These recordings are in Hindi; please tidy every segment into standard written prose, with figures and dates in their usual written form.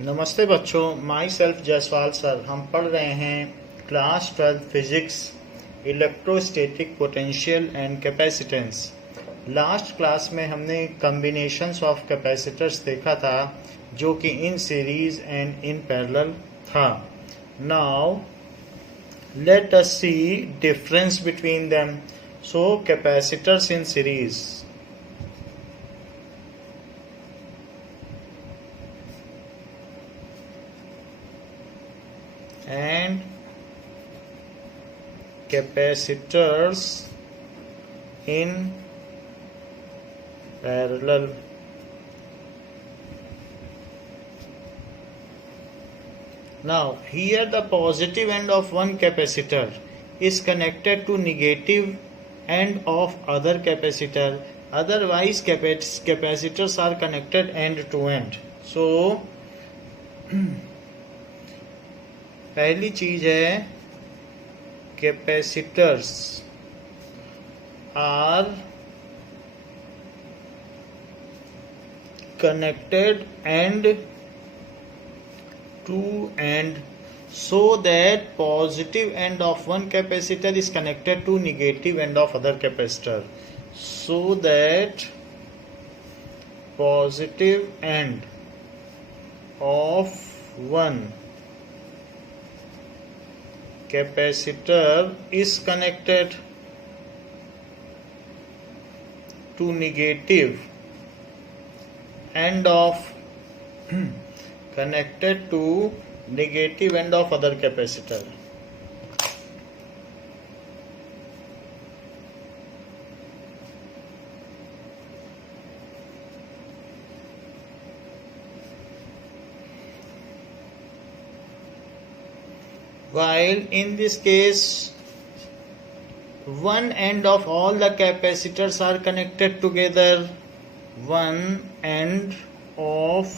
नमस्ते बच्चों, माई सेल्फ जायसवाल सर। हम पढ़ रहे हैं class 12 physics, electrostatic potential and capacitance. Last class में हमने कम्बिनेशंस ऑफ कैपेसिटर्स देखा था जो कि in series and in parallel था। Now let us see difference between them. So capacitors in series and capacitors in parallel. Now here the positive end of one capacitor is connected to negative end of other capacitor, otherwise capacitors are connected end to end. So पहली चीज है capacitors are connected end to end so that positive end of one capacitor is connected to negative end of other capacitor, so that positive end of one capacitor is connected to negative end of connected to negative end of other capacitor. While in this case one end of all the capacitors are connected together, one end of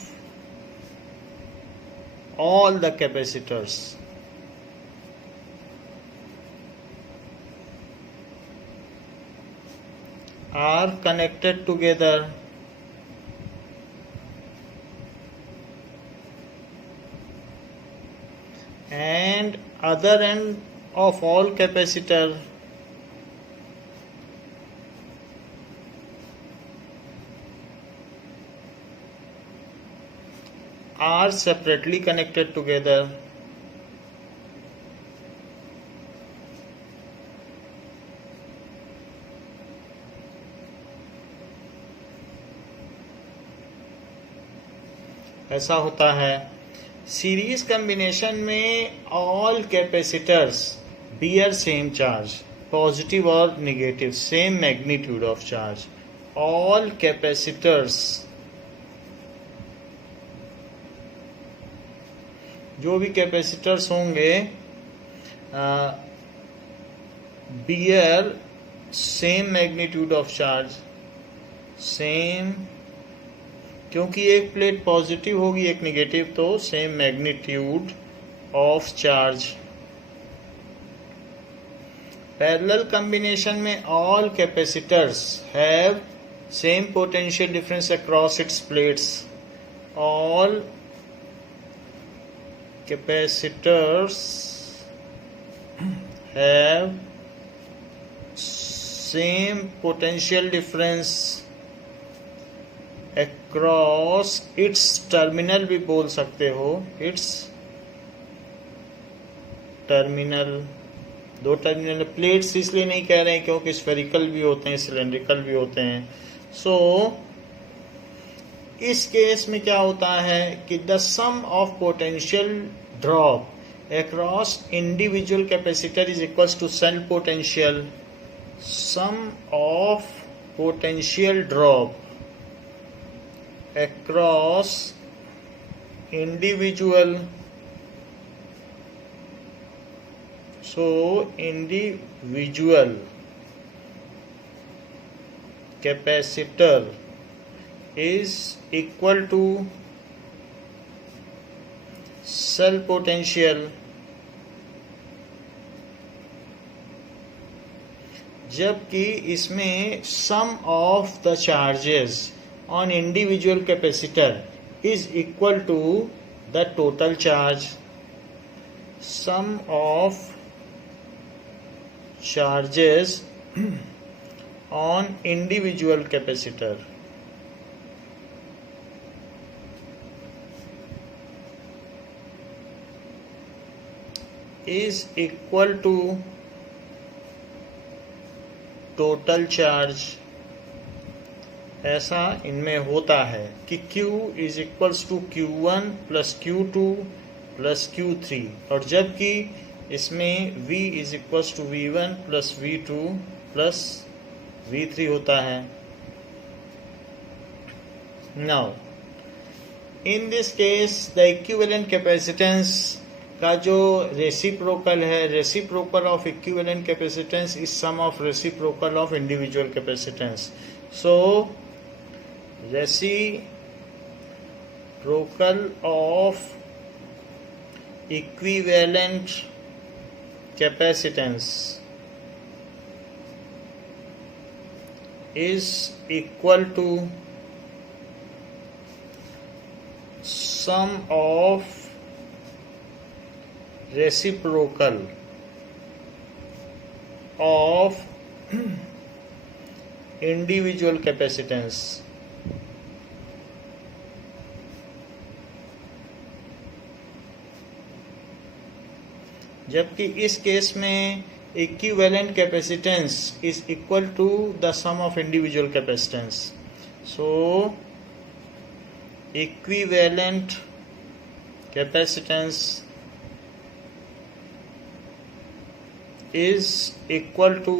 all the capacitors are connected together and other end of all capacitor are separately connected together. ऐसा होता है सीरीज कॉम्बिनेशन में all capacitors bear same charge, positive और negative, same magnitude of charge. All capacitors, जो भी कैपेसिटर्स होंगे bear same magnitude of charge, same, क्योंकि एक प्लेट पॉजिटिव होगी एक नेगेटिव, तो same magnitude of charge. Parallel combination में all capacitors have same potential difference across its plates. All capacitors have same potential difference across its terminal, भी बोल सकते हो, its terminal। दो टर्मिनल प्लेट्स इसलिए नहीं कह रहे हैं क्योंकि स्फेरिकल भी होते हैं, सिलेंड्रिकल भी होते हैं। सो इस केस में क्या होता है कि the sum of potential drop across individual capacitor is equals to cell potential. Sum of potential drop across individual, so individual capacitor is equal to cell potential, जबकि इसमें sum of the charges on individual capacitor is equal to the total charge, sum of charges on individual capacitor is equal to total charge। ऐसा इनमें होता है कि Q is equals to Q1 plus Q2 plus Q3, और जबकि इसमें V is equals to V1 plus V2 plus V3 होता है। Now in this case the equivalent capacitance का जो रेसिप्रोकल है, reciprocal of equivalent capacitance is sum of reciprocal of individual capacitance. So reciprocal of equivalent capacitance is equal to sum of reciprocal of individual capacitance। जबकि इस केस में equivalent capacitance is equal to the sum of individual capacitance. So equivalent capacitance is equal to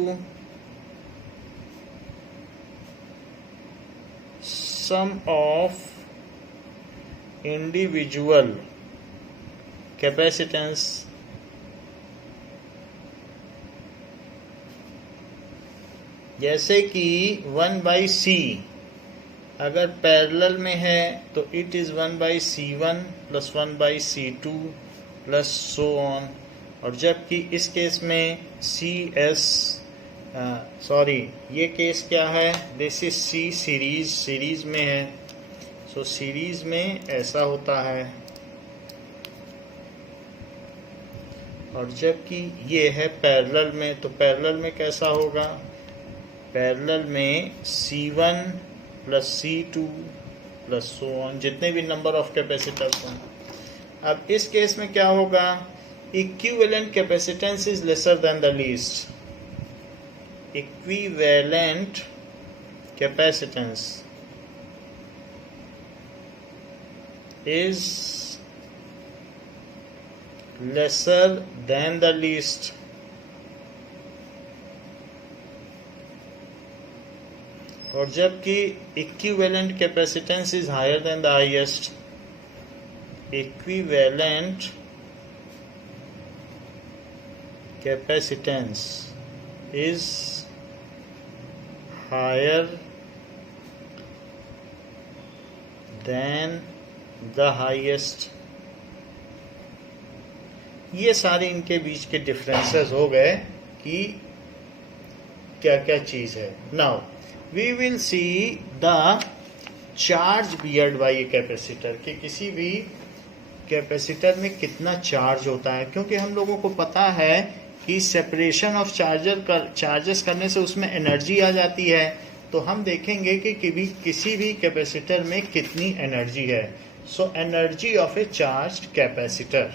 sum of individual capacitance जैसे कि 1/C अगर पैरेलल में है तो it is 1/C1 plus 1/C2 plus so on, और जबकि इस केस में ये केस क्या है, दिस इज C सीरीज में है। सो सीरीज में ऐसा होता है, और जबकि ये है पैरेलल में, तो पैरेलल में कैसा होगा, पैरेलल में C1 plus C2 plus so on, जितने भी नंबर ऑफ कैपेसिटर्स हों। अब इस केस में क्या होगा, equivalent capacitance is lesser than the least। equivalent capacitance is lesser than the least। और जबकि equivalent capacitance is higher than the highest। equivalent capacitance is higher than the highest। ये सारे इनके बीच के डिफरेंसेस हो गए कि क्या क्या चीज है। Now we will see the charge beared by a capacitor, कि किसी भी कैपेसिटर में कितना चार्ज होता है, क्योंकि हम लोगों को पता है कि सेपरेशन ऑफ चार्जेस करने से उसमें एनर्जी आ जाती है। तो हम देखेंगे कि किसी भी कैपेसिटर में कितनी एनर्जी है। So energy of a charged capacitor,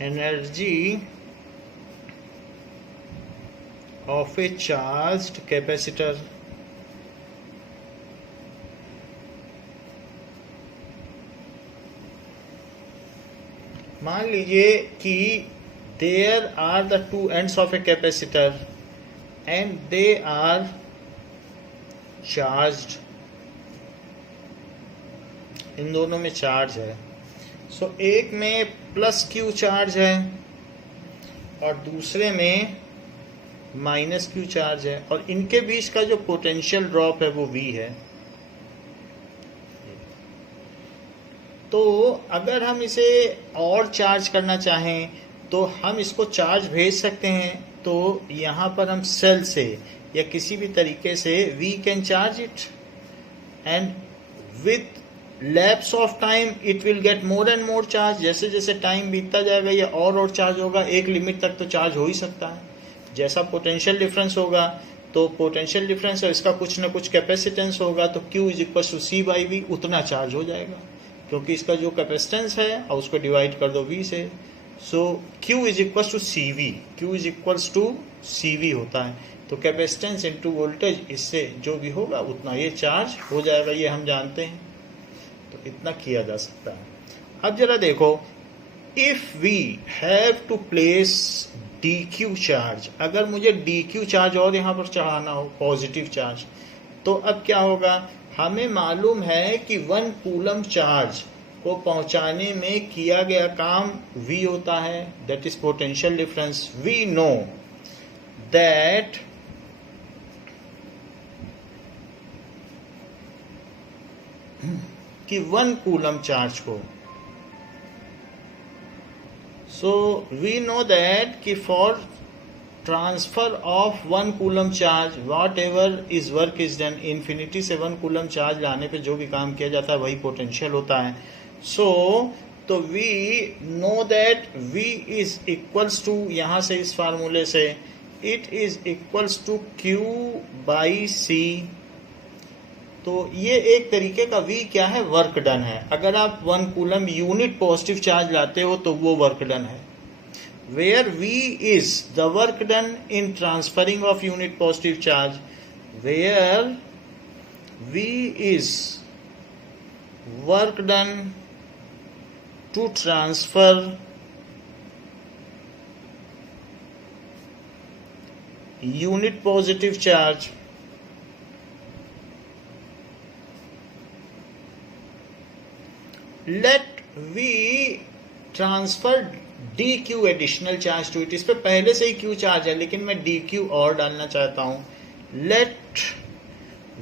energy of a charged capacitor मान लीजिए कि there are the two ends of a capacitor and they are charged, इन दोनों में चार्ज है। सो एक में प्लस Q चार्ज है और दूसरे में माइनस Q चार्ज है, और इनके बीच का जो पोटेंशियल ड्रॉप है वो V है। तो अगर हम इसे और चार्ज करना चाहें तो हम इसको चार्ज भेज सकते हैं। तो यहाँ पर हम सेल से या किसी भी तरीके से we can charge it, and with lapse of time it will get more and more charge. जैसे जैसे टाइम बीतता जाएगा ये और चार्ज होगा, एक लिमिट तक तो चार्ज हो ही सकता है। जैसा पोटेंशियल डिफरेंस होगा तो पोटेंशियल डिफरेंस और इसका कुछ ना कुछ कैपेसिटेंस होगा, तो Q is equal to C by V, उतना चार्ज हो जाएगा, क्योंकि इसका जो कैपेसिटेंस है और उसको डिवाइड कर दो V से। So Q is equal to C V, Q is equal to C V होता है। तो कैपेसिटेंस इंटू वोल्टेज, इससे जो भी होगा उतना ये चार्ज हो जाएगा, ये हम जानते हैं। तो इतना किया जा सकता है। अब जरा देखो, if we have to place DQ charge, अगर मुझे DQ चार्ज और यहाँ पर चढ़ाना हो, पॉजिटिव चार्ज, तो अब क्या होगा, हमें मालूम है कि 1 कूलम चार्ज को पहुंचाने में किया गया काम V होता है, that is potential difference. We know that कि 1 कूलम चार्ज को, so we know that कि for transfer of 1 coulomb charge whatever is work is done, infinity से 1 coulomb charge लाने पे जो भी काम किया जाता है वही पोटेंशियल होता है। so तो we know that V is equals to, यहाँ से इस फार्मूले से it is equals to Q by C। तो ये एक तरीके का V क्या है, वर्क डन है। अगर आप 1 कूलम यूनिट पॉजिटिव चार्ज लाते हो तो वो वर्क डन है। Where V is the work done in transferring of unit positive charge, where V is work done to transfer unit positive charge let V transfer DQ additional charge to it। इस पे पहले से ही Q चार्ज है लेकिन मैं DQ और डालना चाहता हूं। let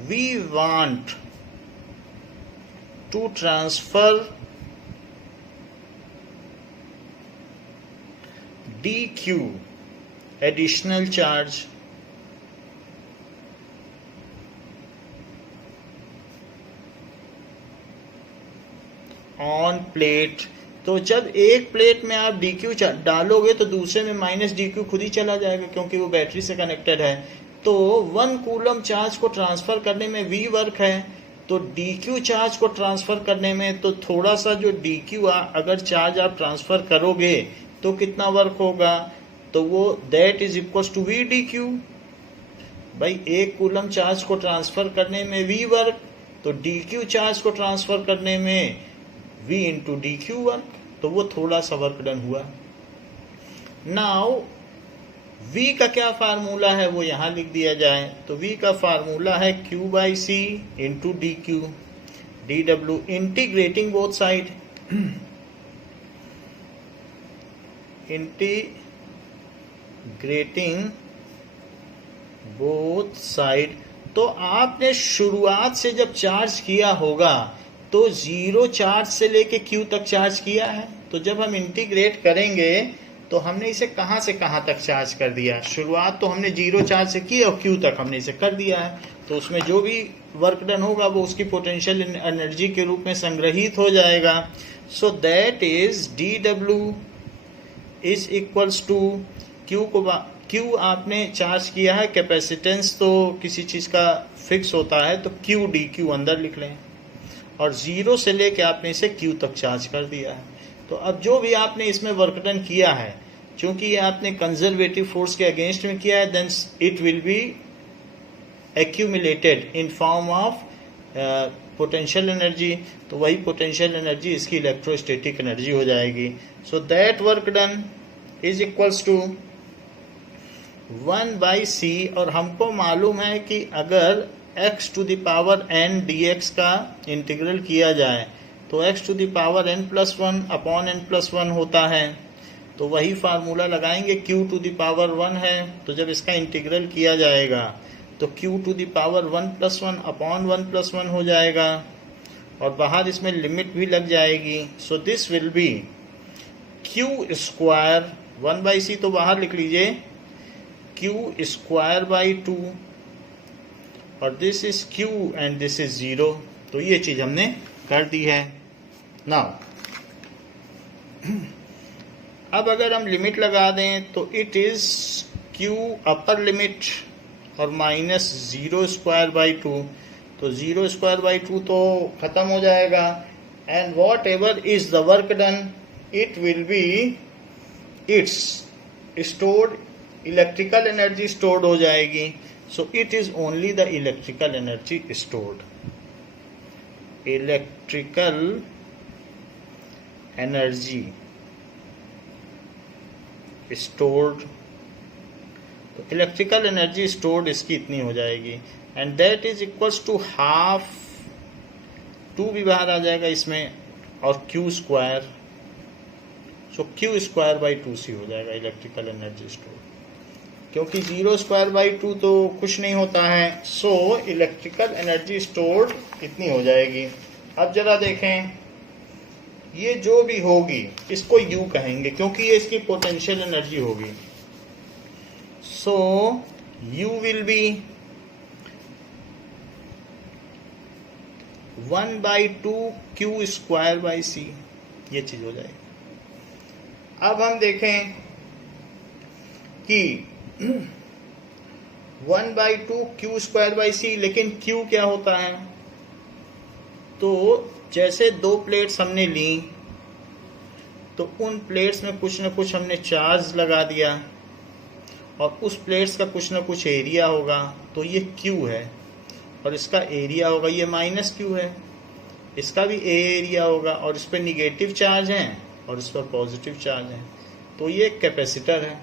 V want to transfer DQ additional charge on plate. तो जब एक प्लेट में आप DQ डालोगे तो दूसरे में माइनस DQ खुद ही चला जाएगा, क्योंकि वो बैटरी से कनेक्टेड है। तो 1 कूलम चार्ज को ट्रांसफर करने में V वर्क है, तो DQ चार्ज को ट्रांसफर करने में तो थोड़ा सा जो DQ अगर चार्ज आप ट्रांसफर करोगे तो कितना वर्क होगा, तो वो that is equal to V DQ। भाई 1 कूलम चार्ज को ट्रांसफर करने में V वर्क, तो DQ चार्ज को ट्रांसफर करने में V इंटू DQ वर्क, तो वो थोड़ा सा वर्क डन हुआ। नाउ V का क्या फार्मूला है वो यहां लिख दिया जाए, तो V का फार्मूला है Q by C into DQ DW, integrating both side, integrating both side. तो आपने शुरुआत से जब चार्ज किया होगा तो 0 चार्ज से लेके Q तक चार्ज किया है, तो जब हम इंटीग्रेट करेंगे तो हमने इसे कहां से कहां तक चार्ज कर दिया। शुरुआत तो हमने 0 चार्ज से की और Q तक हमने इसे कर दिया है, तो उसमें जो भी वर्क डन होगा वो उसकी पोटेंशियल एनर्जी के रूप में संग्रहित हो जाएगा। So that is DW is equals to Q आपने चार्ज किया है, कैपेसिटेंस तो किसी चीज का फिक्स होता है, तो Q DQ अंदर लिख लें, और 0 से लेके आपने इसे Q तक चार्ज कर दिया है। तो अब जो भी आपने इसमें वर्क डन किया है, क्योंकि ये आपने कंजर्वेटिव फोर्स के अगेंस्ट में किया है, then it will be accumulated in form of potential energy, तो वही पोटेंशियल एनर्जी इसकी इलेक्ट्रोस्टैटिक एनर्जी हो जाएगी। So that work done is equals to 1 by C, और हमको मालूम है कि अगर x to the power n dx का इंटीग्रल किया जाए तो x to the power n plus 1 upon n plus 1 होता है, तो वही फार्मूला लगाएंगे। q टू द पावर 1 है, तो जब इसका इंटीग्रल किया जाएगा तो q to the power 1 plus 1 upon 1 plus 1 हो जाएगा, और बाहर इसमें लिमिट भी लग जाएगी। So this will B q square 1 by C, तो बाहर लिख लीजिए q स्क्वायर बाई 2 और this is Q and this is 0। तो ये चीज़ हमने कर दी है। नाउ अब अगर हम लिमिट लगा दें तो it is Q upper limit और माइनस 0 स्क्वायर बाई 2। तो 0 स्क्वायर बाई 2 तो खत्म हो जाएगा and whatever is the work done it will be it's stored, electrical energy stored हो जाएगी। So it is only the electrical energy stored, electrical energy stored. तो इलेक्ट्रिकल एनर्जी स्टोर्ड इसकी इतनी हो जाएगी and that is equals to half, 2 भी बाहर आ जाएगा इसमें और Q square. So Q square by 2C हो जाएगा इलेक्ट्रिकल एनर्जी स्टोर, क्योंकि 0 स्क्वायर बाई 2 तो कुछ नहीं होता है। सो इलेक्ट्रिकल एनर्जी स्टोर्ड इतनी हो जाएगी। अब जरा देखें, ये जो भी होगी इसको U कहेंगे क्योंकि ये इसकी पोटेंशियल एनर्जी होगी। सो U will be 1/2 Q square by C, ये चीज हो जाएगी। अब हम देखें कि 1/2 Q स्क्वायर बाई C, लेकिन Q क्या होता है? तो जैसे 2 प्लेट्स हमने ली तो उन प्लेट्स में कुछ न कुछ हमने चार्ज लगा दिया और उस प्लेट्स का कुछ न कुछ एरिया होगा। तो ये Q है और इसका एरिया होगा, ये -Q है, इसका भी एरिया होगा और इस पर निगेटिव चार्ज है और इस पर पॉजिटिव चार्ज है। तो ये कैपेसिटर है।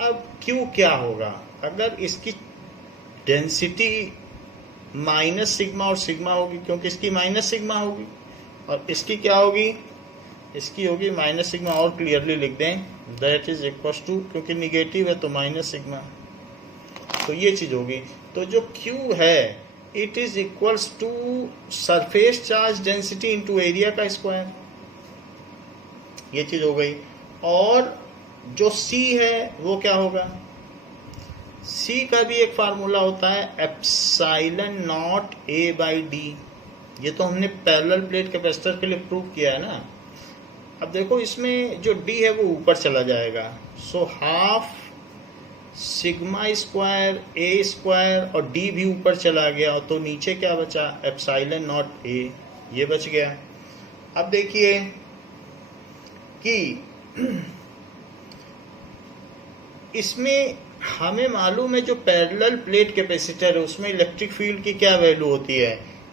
अब Q क्या होगा? अगर इसकी डेंसिटी माइनस सिग्मा और सिग्मा होगी, क्योंकि इसकी माइनस सिग्मा होगी और इसकी क्या होगी? इसकी होगी माइनस सिग्मा। और क्लियरली लिख दें दैट इज इक्वल टू, क्योंकि निगेटिव है तो माइनस सिग्मा, तो ये चीज होगी। तो जो Q है it is equals to surface charge density into area का स्क्वायर, ये चीज हो गई। और जो C है वो क्या होगा? C का भी एक फार्मूला होता है epsilon naught A by D। ये तो हमने पैरेलल प्लेट कैपेसिटर के लिए प्रूव किया है ना। अब देखो इसमें जो D है वो ऊपर चला जाएगा। So half sigma square A square और D भी ऊपर चला गया, तो नीचे क्या बचा? एप्सिलॉन नॉट A, ये बच गया। अब देखिए कि इसमें हमें मालूम है जो पैरेलल प्लेट कैपेसिटर है उसमें इलेक्ट्रिक फील्ड की क्या वैल्यू होती है?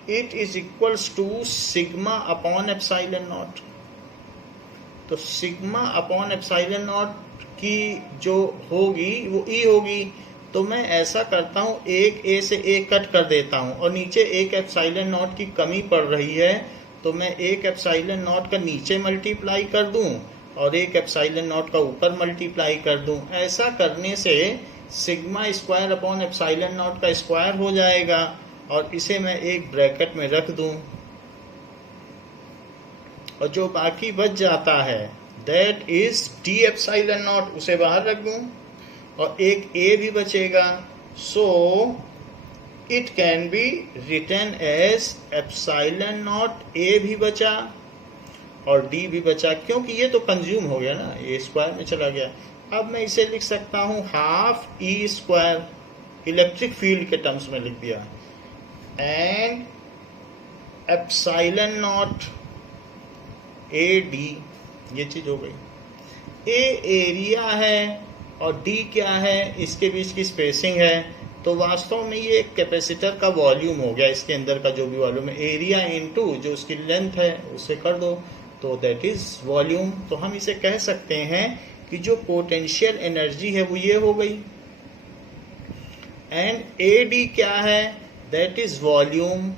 It is equals to sigma upon epsilon naught. तो सिग्मा अपॉन एप्सिलॉन नॉट की जो होगी वो E होगी। तो मैं ऐसा करता हूँ, एक A से एक कट कर देता हूँ और नीचे एक एप्सिलॉन नॉट की कमी पड़ रही है, तो मैं एक एप्सिलॉन नॉट का नीचे मल्टीप्लाई कर दूं और एक एप्सिलॉन नॉट का ऊपर मल्टीप्लाई कर दूं। ऐसा करने से sigma square upon epsilon not का स्क्वायर हो जाएगा और इसे मैं एक ब्रैकेट में रख दूं और जो बाकी बच जाता है that is D epsilon naught, उसे बाहर रख दूं और एक A भी बचेगा। So it can be written as epsilon naught A भी बचा और D भी बचा, क्योंकि ये तो कंज्यूम हो गया ना, ये स्क्वायर में चला गया। अब मैं इसे लिख सकता हूँ half E square, electric field के टर्म्स में लिख दिया, एंड एप्सिलॉन नॉट AD, ये चीज हो गई। A एरिया है और D क्या है? इसके बीच की स्पेसिंग है। तो वास्तव में ये एक कैपेसिटर का वॉल्यूम हो गया, इसके अंदर का जो भी वॉल्यूम है, एरिया इनटू जो उसकी लेंथ है उसे कर दो तो दैट इज वॉल्यूम। तो हम इसे कह सकते हैं कि जो पोटेंशियल एनर्जी है वो ये हो गई, एंड AD क्या है? That is volume.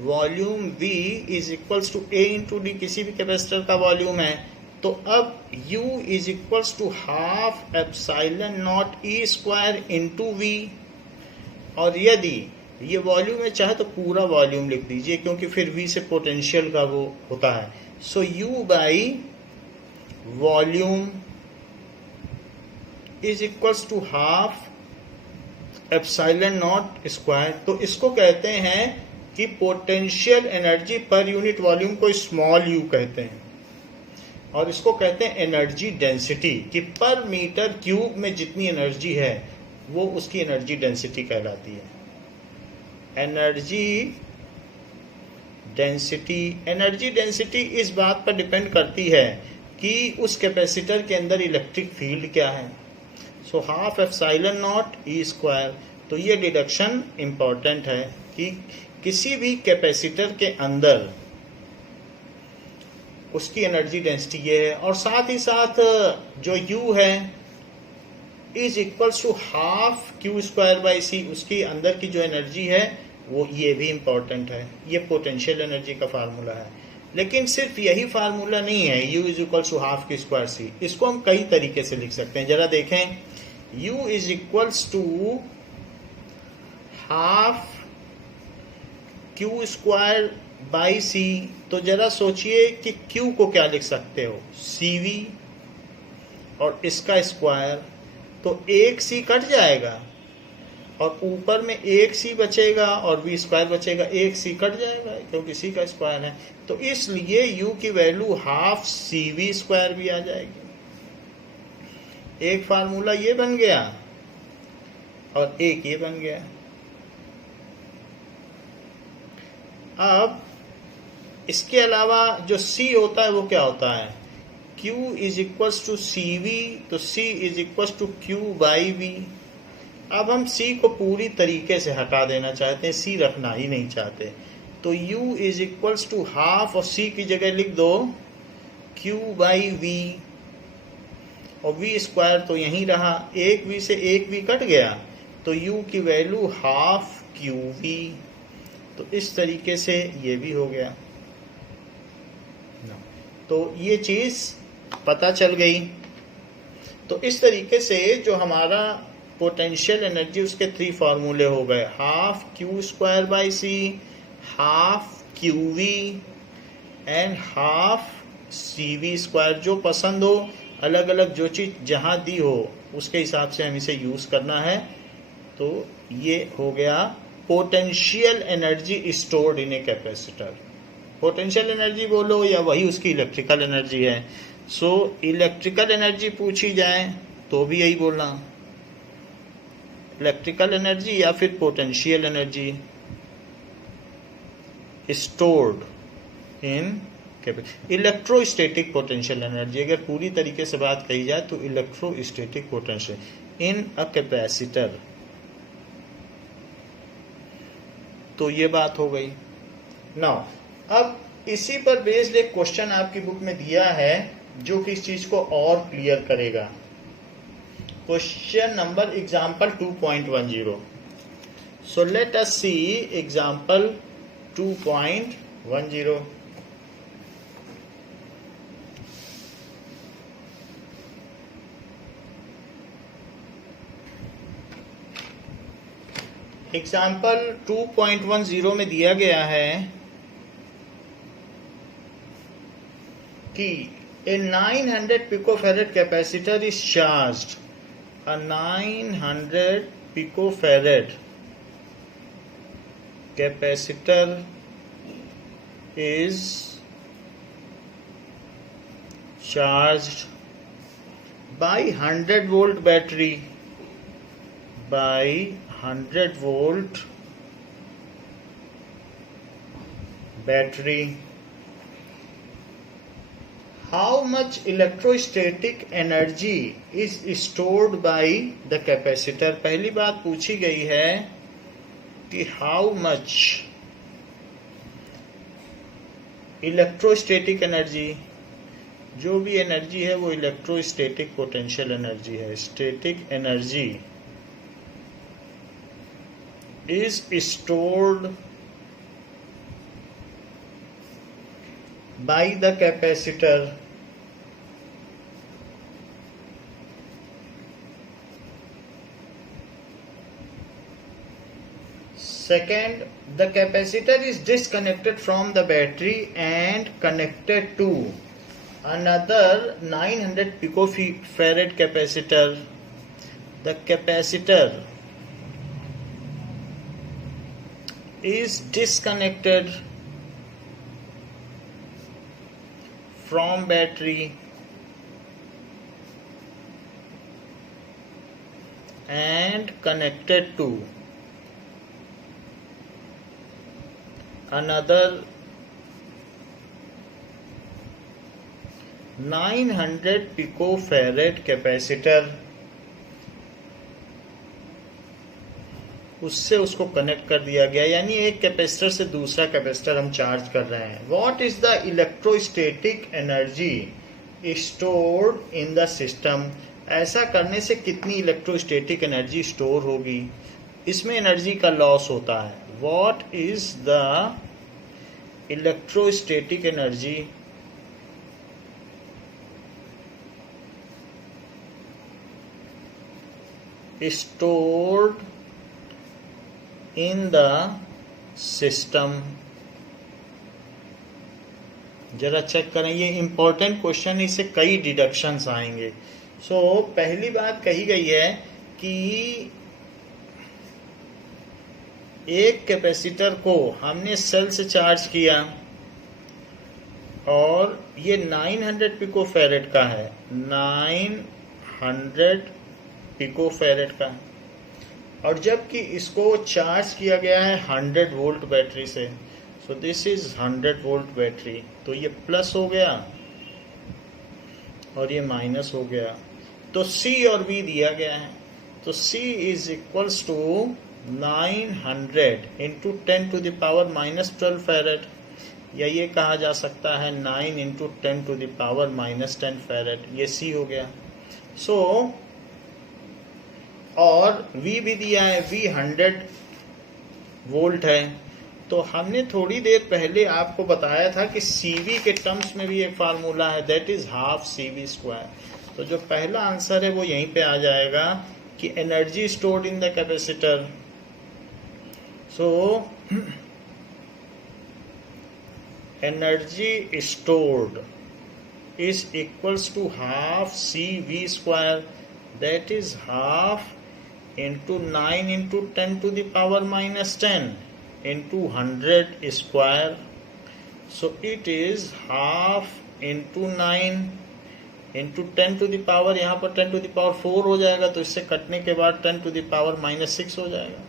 Volume V is equals to A into D, किसी भी कैपेसिटर का वॉल्यूम है। तो अब U is equals to half epsilon naught E square into V, और यदि ये वॉल्यूम है चाहे तो पूरा वॉल्यूम लिख दीजिए क्योंकि फिर V से पोटेंशियल का वो होता है। So U by volume is equals to half epsilon naught square. तो इसको कहते हैं कि potential energy per unit volume को स्मॉल यू कहते हैं, और इसको कहते हैं एनर्जी डेंसिटी, कि पर मीटर क्यूब में जितनी एनर्जी है वो उसकी एनर्जी डेंसिटी कहलाती है। एनर्जी डेंसिटी इस बात पर डिपेंड करती है कि उस कैपेसिटर के अंदर इलेक्ट्रिक फील्ड क्या है। So half epsilon not E square. तो ये डिडक्शन इंपॉर्टेंट है कि किसी भी कैपेसिटर के अंदर उसकी एनर्जी डेंसिटी ये है, और साथ ही साथ जो U है is equals to half Q square by C, उसकी अंदर की जो एनर्जी है वो ये भी इंपॉर्टेंट है। ये पोटेंशियल एनर्जी का फार्मूला है, लेकिन सिर्फ यही फार्मूला नहीं है U is equals to half Q square C. इसको हम कई तरीके से लिख सकते हैं। जरा देखें, U is equals to half Q square by C. तो जरा सोचिए कि Q को क्या लिख सकते हो, CV, और इसका स्क्वायर, तो एक C कट जाएगा और ऊपर में एक C बचेगा और V स्क्वायर बचेगा, एक C कट जाएगा क्योंकि C का स्क्वायर है। तो इसलिए U की वैल्यू हाफ CV स्क्वायर भी आ जाएगी। एक फार्मूला ये बन गया और एक ये बन गया। अब इसके अलावा जो C होता है वो क्या होता है, Q is equals to CV, तो C is equals to Q by V। अब हम C को पूरी तरीके से हटा देना चाहते हैं, C रखना ही नहीं चाहते, तो U is equals to half और C की जगह लिख दो Q बाई V, और V स्क्वायर तो यहीं रहा, एक V से एक V कट गया, तो U की वैल्यू हाफ QV। तो इस तरीके से ये भी हो गया। तो ये चीज पता चल गई। तो इस तरीके से जो हमारा पोटेंशियल एनर्जी, उसके 3 फार्मूले हो गए, half Q square by c, half QV and half CV square. जो पसंद हो, अलग अलग जो चीज जहां दी हो उसके हिसाब से हम इसे यूज करना है। तो ये हो गया potential energy stored in a capacitor. Potential energy बोलो या वही उसकी इलेक्ट्रिकल एनर्जी है। सो इलेक्ट्रिकल एनर्जी पूछी जाए तो भी यही बोलना, इलेक्ट्रिकल एनर्जी या फिर पोटेंशियल एनर्जी स्टोर्ड इन इलेक्ट्रोस्टैटिक पोटेंशियल एनर्जी। अगर पूरी तरीके से बात कही जाए तो electrostatic potential in a capacitor. तो ये बात हो गई। नाउ अब इसी पर बेस्ड एक क्वेश्चन आपकी बुक में दिया है जो कि इस चीज को और क्लियर करेगा। Question number example 2.10। So let us see example 2.10। Example 2.10 में दिया गया है कि a 900 picofarad capacitor is charged. A 900 picofarad capacitor is charged by 100 volt battery, by 100 volt battery. How much electrostatic energy is stored by the capacitor? पहली बात पूछी गई है कि how much इलेक्ट्रोस्टैटिक एनर्जी, जो भी एनर्जी है वो इलेक्ट्रोस्टैटिक पोटेंशियल एनर्जी है। Static energy is stored by the capacitor second, the capacitor is disconnected from the battery and connected to another 900 picofarad capacitor. The capacitor is disconnected from battery and connected to another 900 picofarad capacitor, उससे उसको कनेक्ट कर दिया गया, यानी एक कैपेसिटर से दूसरा कैपेसिटर हम चार्ज कर रहे हैं। What is the electrostatic energy stored in the system? ऐसा करने से कितनी इलेक्ट्रोस्टैटिक एनर्जी स्टोर होगी? इसमें एनर्जी का लॉस होता है। What is the electrostatic energy stored in the system? जरा चेक करें, ये इंपॉर्टेंट क्वेश्चन, इससे कई डिडक्शंस आएंगे। पहली बात कही गई है कि एक कैपेसिटर को हमने सेल से चार्ज किया और ये 900 पिकोफैरेड का है, 900 पिकोफैरेड का, और जबकि इसको चार्ज किया गया है 100 वोल्ट बैटरी से। सो दिस इज 100 वोल्ट बैटरी, तो ये प्लस हो गया और ये माइनस हो गया। तो C और V दिया गया है, तो C is equals to 900 into 10 to the power minus 12 farad, या ये कहा जा सकता है 9 into 10 to the power minus 10 farad, ये C हो गया। और V भी दिया है, V 100 वोल्ट है। तो हमने थोड़ी देर पहले आपको बताया था कि CV के टर्म्स में भी एक फार्मूला है, that is half CV square. तो जो पहला आंसर है वो यहीं पे आ जाएगा कि energy stored in the capacitor. Energy stored is equals to half CV square, that is half into 9 into 10 to the power minus 10 into 100 square. So it is half into 9 into 10 to the power, यहाँ पर 10 to the power 4 हो जाएगा, तो इससे कटने के बाद 10 to the power minus 6 हो जाएगा।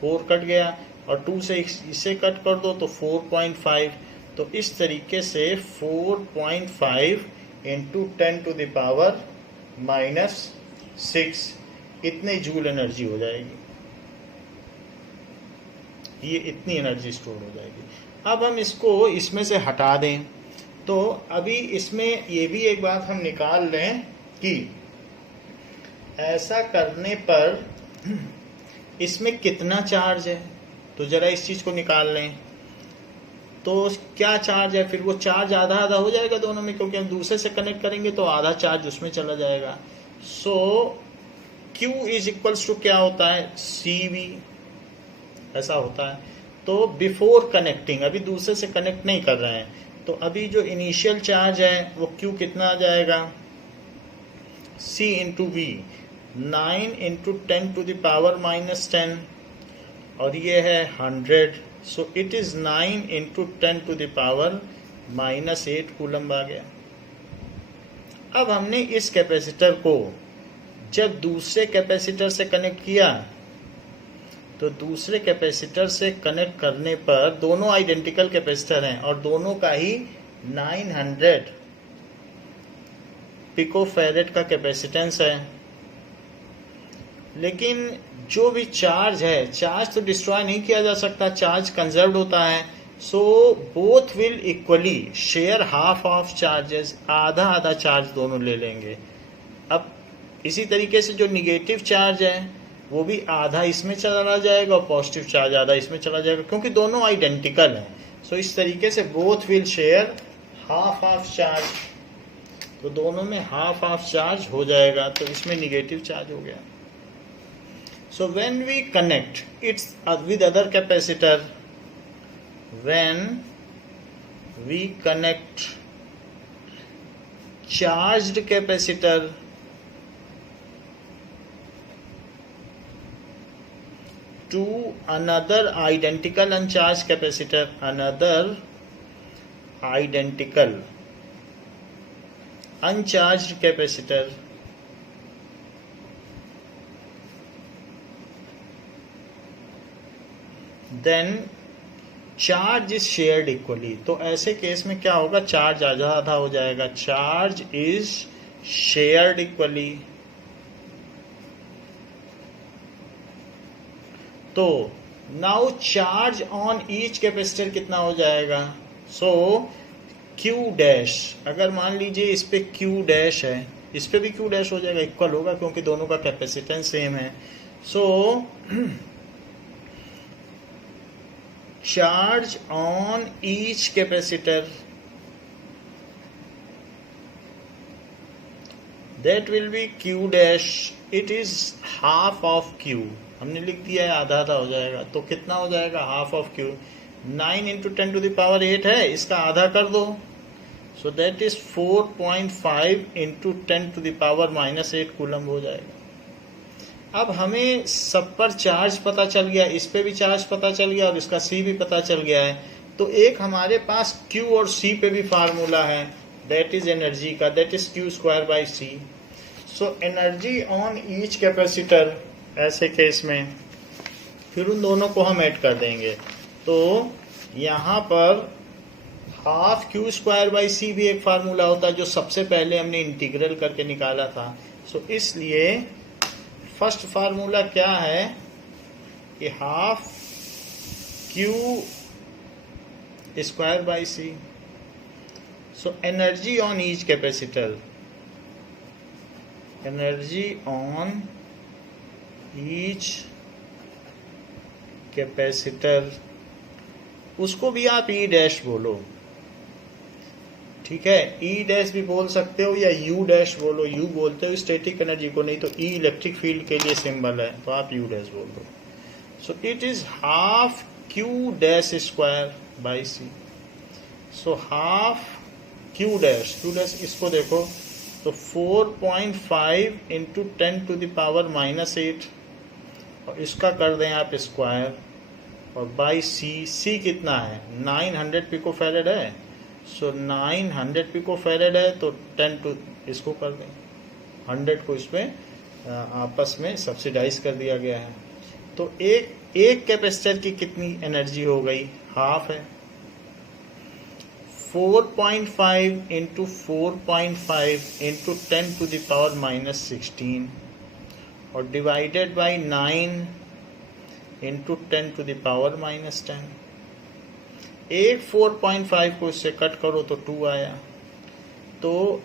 4 कट गया और 2 से इसे कट कर दो तो 4.5। तो इस तरीके से 4.5 into 10 to the power minus 6 इतने जूल एनर्जी हो जाएगी, ये इतनी एनर्जी स्टोर हो जाएगी। अब हम इसको इसमें से हटा दें, तो अभी इसमें ये भी एक बात हम निकाल लें कि ऐसा करने पर इसमें कितना चार्ज है। तो जरा इस चीज को निकाल लें, तो क्या चार्ज है, फिर वो चार्ज आधा आधा हो जाएगा दोनों में, क्योंकि हम दूसरे से कनेक्ट करेंगे तो आधा चार्ज उसमें चला जाएगा। Q इज इक्वल्स टू क्या होता है, CV, ऐसा होता है। तो बिफोर कनेक्टिंग, अभी दूसरे से कनेक्ट नहीं कर रहे हैं, तो अभी जो इनिशियल चार्ज है वो Q कितना आ जाएगा, C into V, 9 into 10 to the power minus 10, और ये है 100, so it is 9 into 10 to the power minus 8 coulomb आ गया। अब हमने इस कैपेसिटर को जब दूसरे कैपेसिटर से कनेक्ट किया, तो दूसरे कैपेसिटर से कनेक्ट करने पर दोनों आइडेंटिकल कैपेसिटर हैं और दोनों का ही 900 पिकोफैरेड का कैपेसिटेंस है। लेकिन जो भी चार्ज है, चार्ज तो डिस्ट्रॉय नहीं किया जा सकता, चार्ज कंजर्व्ड होता है। So both will equally share half of charges, आधा आधा चार्ज दोनों ले लेंगे। अब इसी तरीके से जो निगेटिव चार्ज है वो भी आधा इसमें चला जाएगा और पॉजिटिव चार्ज आधा इसमें चला जाएगा, क्योंकि दोनों आइडेंटिकल हैं। सो इस तरीके से both will share half of charge, तो दोनों में हाफ ऑफ चार्ज हो जाएगा, तो इसमें निगेटिव चार्ज हो गया। So when we connect its with other capacitor, when we connect charged capacitor to another identical uncharged capacitor, another identical uncharged capacitor, then charge is shared equally. तो ऐसे केस में क्या होगा, चार्ज आधा आधा हो जाएगा, चार्ज इज शेयर्ड इक्वली। तो now charge on each capacitor कितना हो जाएगा, सो Q डैश, अगर मान लीजिए इस पे Q डैश है, इस पे भी Q डैश हो जाएगा, इक्वल होगा क्योंकि दोनों का कैपेसिटेंस सेम है। सो charge on each capacitor, that will be Q dash, it is half of Q, हमने लिख दिया है आधा आधा हो जाएगा, तो कितना हो जाएगा हाफ ऑफ Q, 9 × 10⁻8 है, इसका आधा कर दो, सो दैट इज 4.5 × 10⁻−8 कूलम हो जाएगा। अब हमें सब पर चार्ज पता चल गया, इस पे भी चार्ज पता चल गया और इसका C भी पता चल गया है, तो एक हमारे पास Q और C पे भी फार्मूला है, दैट इज एनर्जी का, that is Q²/C। So energy on each capacitor, ऐसे केस में फिर उन दोनों को हम ऐड कर देंगे, तो यहाँ पर हाफ Q²/C भी एक फार्मूला होता है जो सबसे पहले हमने इंटीग्रल करके निकाला था। सो इसलिए फर्स्ट फार्मूला क्या है कि half Q²/C। So energy on each capacitor, energy on each capacitor, उसको भी आप E डैश बोलो, ठीक है, E डैश भी बोल सकते हो या U डैश बोलो, U बोलते हो स्टैटिक एनर्जी को, नहीं तो E इलेक्ट्रिक फील्ड के लिए सिंबल है, तो आप U डैश बोल दो। सो it is half Q²/C। So half Q dash, इसको देखो तो 4.5 × 10⁻−8, और इसका कर दें आप स्क्वायर, और बाई C कितना है, 900 पिकोफैरेड है, सो 900 पिकोफैरेड है, तो 10 इसको कर दें, 100 को इसमें आपस में सब्सिडाइज कर दिया गया है। तो एक कैपेसिटर की कितनी एनर्जी हो गई, हाफ है, 4.5 × 4.5 × 10⁻−16 और डिवाइडेड बाई 9 × 10⁻−10। एक 4.5 को इससे कट करो तो 2 आया, तो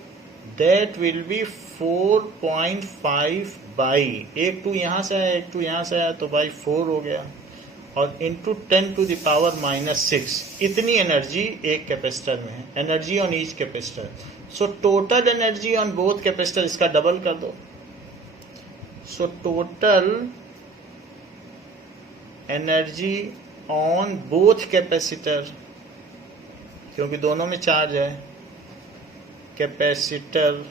दैट विल बी 4.5 बाई, एक 2 यहाँ से आया, एक 2 यहाँ से आया, तो बाई 4 हो गया, और इंटू 10⁻⁻6 इतनी एनर्जी एक कैपेसिटर में है, energy on each capacitor. So total energy on both capacitor, इसका डबल कर दो, so total energy on both capacitor, क्योंकि दोनों में चार्ज है, capacitor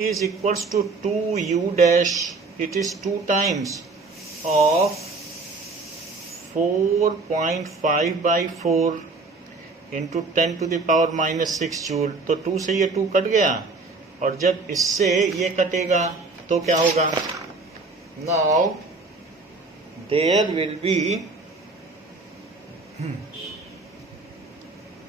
is equals to 2U dash, it is 2 times of 4.5/4 into 10⁻⁻6 joule. तो 2 से ये 2 कट गया, और जब इससे ये कटेगा तो क्या होगा, नाउ देयर विल बी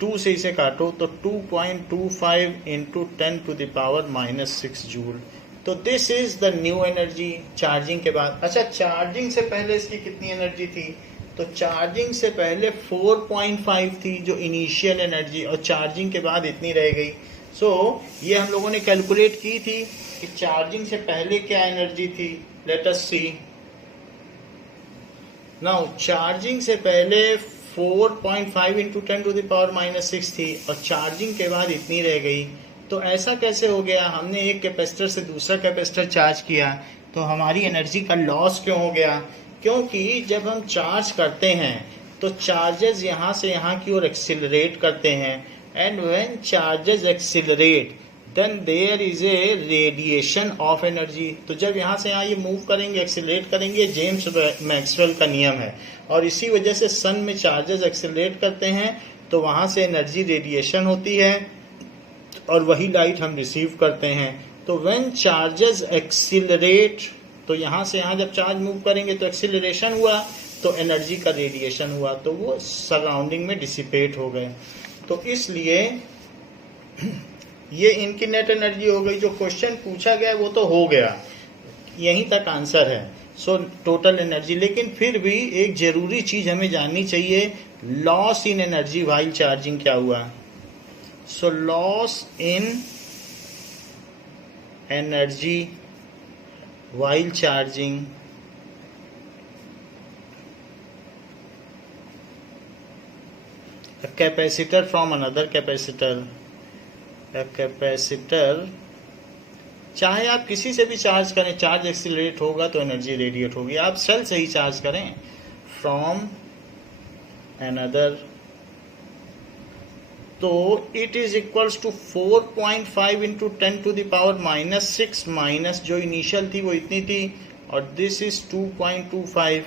2 से इसे काटो तो 2.25 इंटू 10⁻⁻6 जूल। तो this is the new energy charging के बाद। अच्छा, चार्जिंग से पहले इसकी कितनी एनर्जी थी, तो चार्जिंग से पहले 4.5 थी जो इनिशियल एनर्जी, और चार्जिंग के बाद इतनी रह गई। सो ये हम लोगों ने कैलकुलेट की थी कि चार्जिंग से पहले क्या एनर्जी थी। लेट अस सी नाउ, चार्जिंग से पहले 4.5 इंटू 10⁻⁻6 थी और चार्जिंग के बाद इतनी रह गई। तो ऐसा कैसे हो गया, हमने एक कैपेसिटर से दूसरा कैपेसिटर चार्ज किया तो हमारी एनर्जी का लॉस क्यों हो गया, क्योंकि जब हम चार्ज करते हैं तो चार्जेस यहाँ से यहाँ की ओर एक्सिलरेट करते हैं, and when charges accelerate then there is a radiation of energy. तो जब यहाँ से यहाँ ये मूव करेंगे, एक्सिलरेट करेंगे, जेम्स मैक्सवेल का नियम है, और इसी वजह से सन में चार्जेस एक्सिलरेट करते हैं तो वहाँ से एनर्जी रेडिएशन होती है और वही लाइट हम रिसीव करते हैं। तो व्हेन चार्जेस एक्सिलरेट, तो यहाँ से यहाँ जब चार्ज मूव करेंगे तो एक्सिलरेशन हुआ, तो एनर्जी का रेडिएशन हुआ, तो वो सराउंडिंग में डिसिपेट हो गए। तो इसलिए ये इनकी नेट एनर्जी हो गई। जो क्वेश्चन पूछा गया वो तो हो गया, यहीं तक आंसर है। So total energy. लेकिन फिर भी एक जरूरी चीज हमें जाननी चाहिए, loss in energy while charging क्या हुआ। So loss in energy while charging a capacitor from another capacitor, a capacitor, चाहे आप किसी से भी चार्ज करें, चार्ज एक्सिलरेट होगा तो एनर्जी रेडिएट होगी। आप सेल से ही चार्ज करें, फ्रॉम अनदर, तो it is equals to 4.5 into 10⁻⁻⁶, minus जो इनिशियल थी वो इतनी थी, और दिस इज 2.25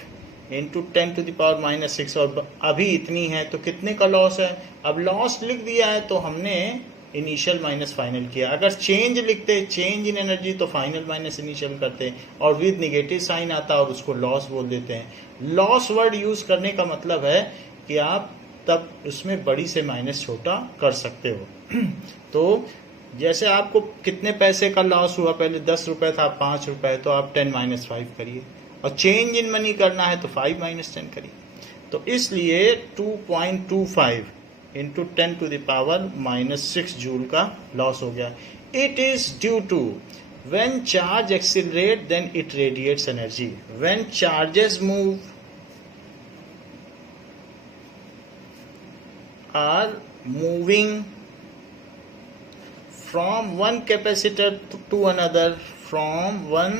इंटू 10⁻⁻⁶, और अभी इतनी है, तो कितने का लॉस है। अब लॉस लिख दिया है तो हमने इनिशियल माइनस फाइनल किया। अगर चेंज लिखते, चेंज इन एनर्जी, तो फाइनल माइनस इनिशियल करते, और विद नेगेटिव साइन आता और उसको लॉस बोल देते हैं। लॉस वर्ड यूज करने का मतलब है कि आप तब उसमें बड़ी से माइनस छोटा कर सकते हो। तो जैसे आपको कितने पैसे का लॉस हुआ, पहले 10 रुपए था, 5 रुपए, तो आप 10-5 करिए, और चेंज इन मनी करना है तो 5-10 करिए। तो इसलिए 2.25 इंटू 10⁻⁻⁶ जूल का लॉस हो गया। It is due to when charge accelerate then it radiates energy, when charges move are moving from one capacitor to another, from one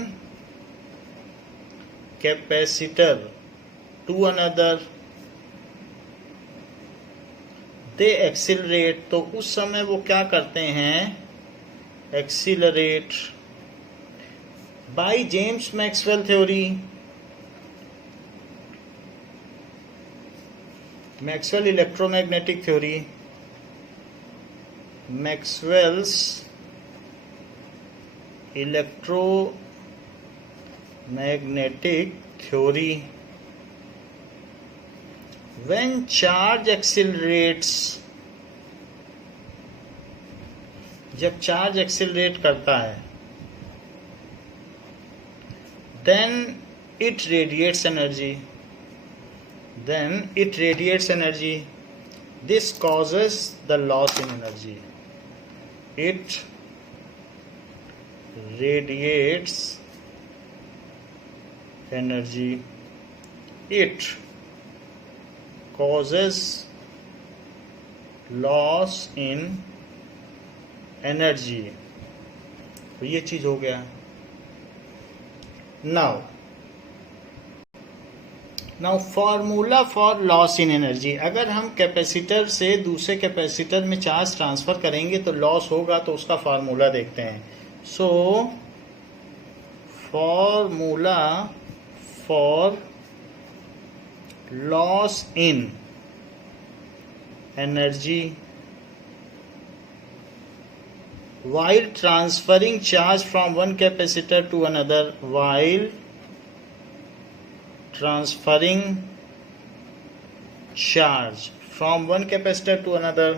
capacitor to another, they accelerate। तो उस समय वो क्या करते हैं, accelerate by James Maxwell theory. Maxwell electromagnetic theory, Maxwell's electromagnetic theory, when charge accelerates, जब चार्ज एक्सिलरेट करता है, then it radiates energy, then it radiates energy. This causes the loss in energy. It radiates energy. It causes loss in energy. तो ये चीज हो गया। Now formula for loss in energy. अगर हम कैपेसिटर से दूसरे कैपेसिटर में चार्ज ट्रांसफर करेंगे तो लॉस होगा, तो उसका फार्मूला देखते हैं। So formula for loss in energy while transferring charge from one capacitor to another, while transferring charge from one capacitor to another,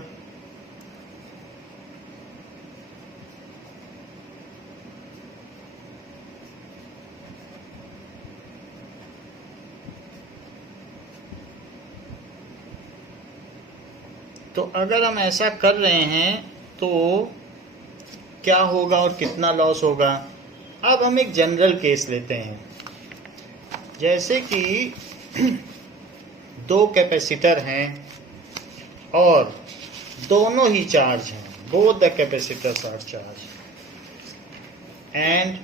तो अगर हम ऐसा कर रहे हैं तो क्या होगा और कितना लॉस होगा। अब हम एक जनरल केस लेते हैं, जैसे कि दो कैपेसिटर हैं और दोनों ही चार्ज हैं, both the capacitors are charge, and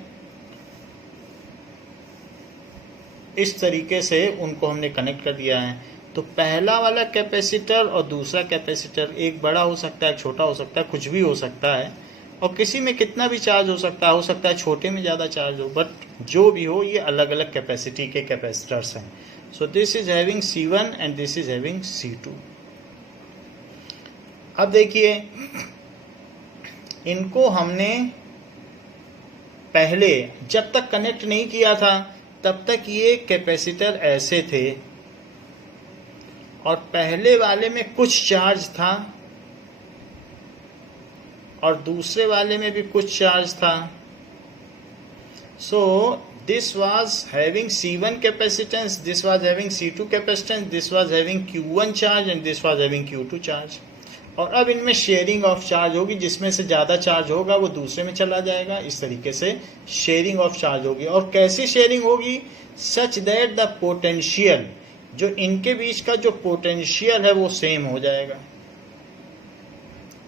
इस तरीके से उनको हमने कनेक्ट कर दिया है। तो पहला वाला कैपेसिटर और दूसरा कैपेसिटर, एक बड़ा हो सकता है, छोटा हो सकता है, कुछ भी हो सकता है, और किसी में कितना भी चार्ज हो सकता है छोटे में ज़्यादा चार्ज हो, बट जो भी हो ये अलग अलग कैपेसिटी के कैपेसिटर्स हैं. सो this is having C1 and this is having C2. अब देखिए इनको हमने पहले जब तक कनेक्ट नहीं किया था तब तक ये कैपेसिटर ऐसे थे और पहले वाले में कुछ चार्ज था और दूसरे वाले में भी कुछ चार्ज था. So this was having C1 capacitance, this was having C2 capacitance, this was having Q1 charge and this was having Q2 charge. और अब इनमें शेयरिंग ऑफ चार्ज होगी, जिसमें से ज़्यादा चार्ज होगा वो दूसरे में चला जाएगा. इस तरीके से शेयरिंग ऑफ चार्ज होगी. और कैसी शेयरिंग होगी? सच दैट द पोटेंशियल, जो इनके बीच का जो पोटेंशियल है वो सेम हो जाएगा.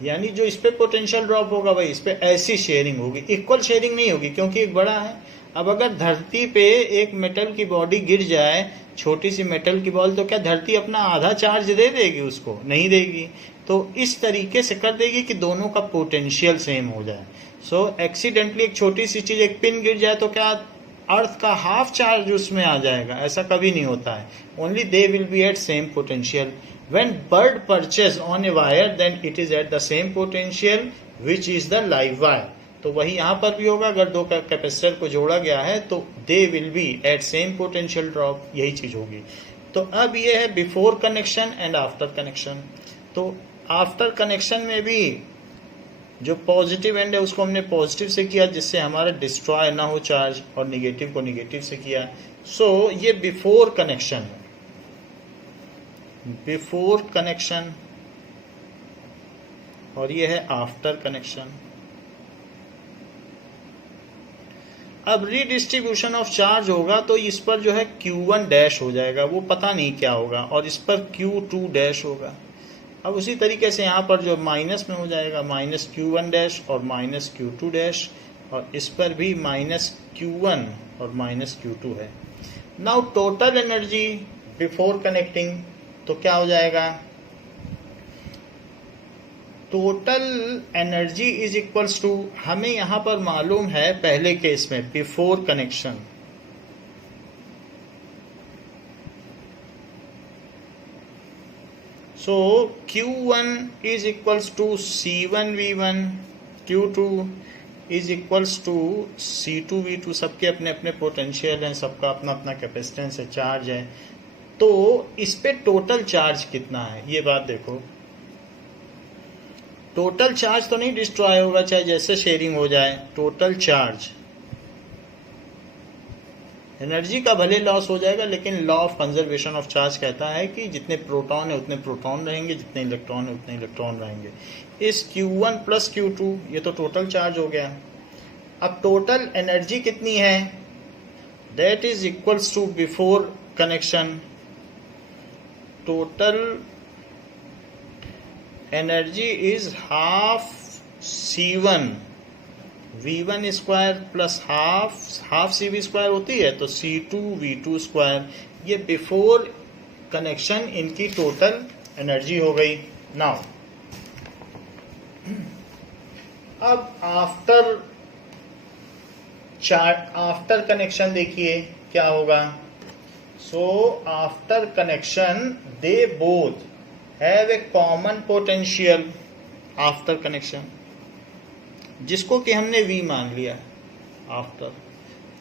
यानी जो इस पे पोटेंशियल ड्रॉप होगा भाई इस पे ऐसी शेयरिंग होगी. इक्वल शेयरिंग नहीं होगी क्योंकि एक बड़ा है. अब अगर धरती पे एक मेटल की बॉडी गिर जाए, छोटी सी मेटल की बॉल, तो क्या धरती अपना आधा चार्ज दे देगी उसको? नहीं देगी. तो इस तरीके से कर देगी कि दोनों का पोटेंशियल सेम हो जाए. सो एक्सीडेंटली एक छोटी सी चीज, एक पिन गिर जाए तो क्या अर्थ का हाफ चार्ज उसमें आ जाएगा? ऐसा कभी नहीं होता है. Only they will be at same potential. When bird perches on a wire, then it is at the same potential which is the live wire. तो वही यहाँ पर भी होगा. अगर दो कैपेसिटर को जोड़ा गया है तो they will be at same potential drop. यही चीज होगी. तो अब ये है before connection and after connection. तो आफ्टर कनेक्शन में भी जो पॉजिटिव एंड है उसको हमने पॉजिटिव से किया जिससे हमारा डिस्ट्रॉय ना हो चार्ज, और निगेटिव को निगेटिव से किया. सो ये बिफोर कनेक्शन है. बिफोर कनेक्शन और ये है आफ्टर कनेक्शन. अब रीडिस्ट्रीब्यूशन ऑफ चार्ज होगा तो इस पर जो है Q1 डैश हो जाएगा, वो पता नहीं क्या होगा, और इस पर Q2 डैश होगा. अब उसी तरीके से यहाँ पर जो माइनस में हो जाएगा माइनस Q1 डैश और माइनस Q2 डैश, और इस पर भी माइनस Q1 और माइनस Q2 है. Now total energy before connecting तो क्या हो जाएगा? Total energy is equals to, हमें यहां पर मालूम है पहले केस में before connection, so Q1 is equals to C1V1, Q2 is equals to C2V2. सबके अपने अपने पोटेंशियल हैं, सबका अपना अपना कैपेसिटेंस है, चार्ज है. तो इस पे टोटल चार्ज कितना है ये बात देखो. टोटल चार्ज तो नहीं डिस्ट्रॉय होगा चाहे जैसे शेयरिंग हो जाए. टोटल चार्ज, एनर्जी का भले लॉस हो जाएगा लेकिन law of conservation of charge कहता है कि जितने प्रोटॉन है उतने प्रोटॉन रहेंगे, जितने इलेक्ट्रॉन है उतने इलेक्ट्रॉन रहेंगे. इस Q1 प्लस Q2 ये तो टोटल चार्ज हो गया. अब टोटल एनर्जी कितनी है? That is equals to before connection. Total energy is half C1 V1 square plus half CV square होती है तो C2 V2 स्क्वायर. ये बिफोर कनेक्शन इनकी टोटल एनर्जी हो गई. नाउ अब आफ्टर कनेक्शन देखिए क्या होगा. So after connection they both have a common potential after connection, जिसको कि हमने V मान लिया. आफ्टर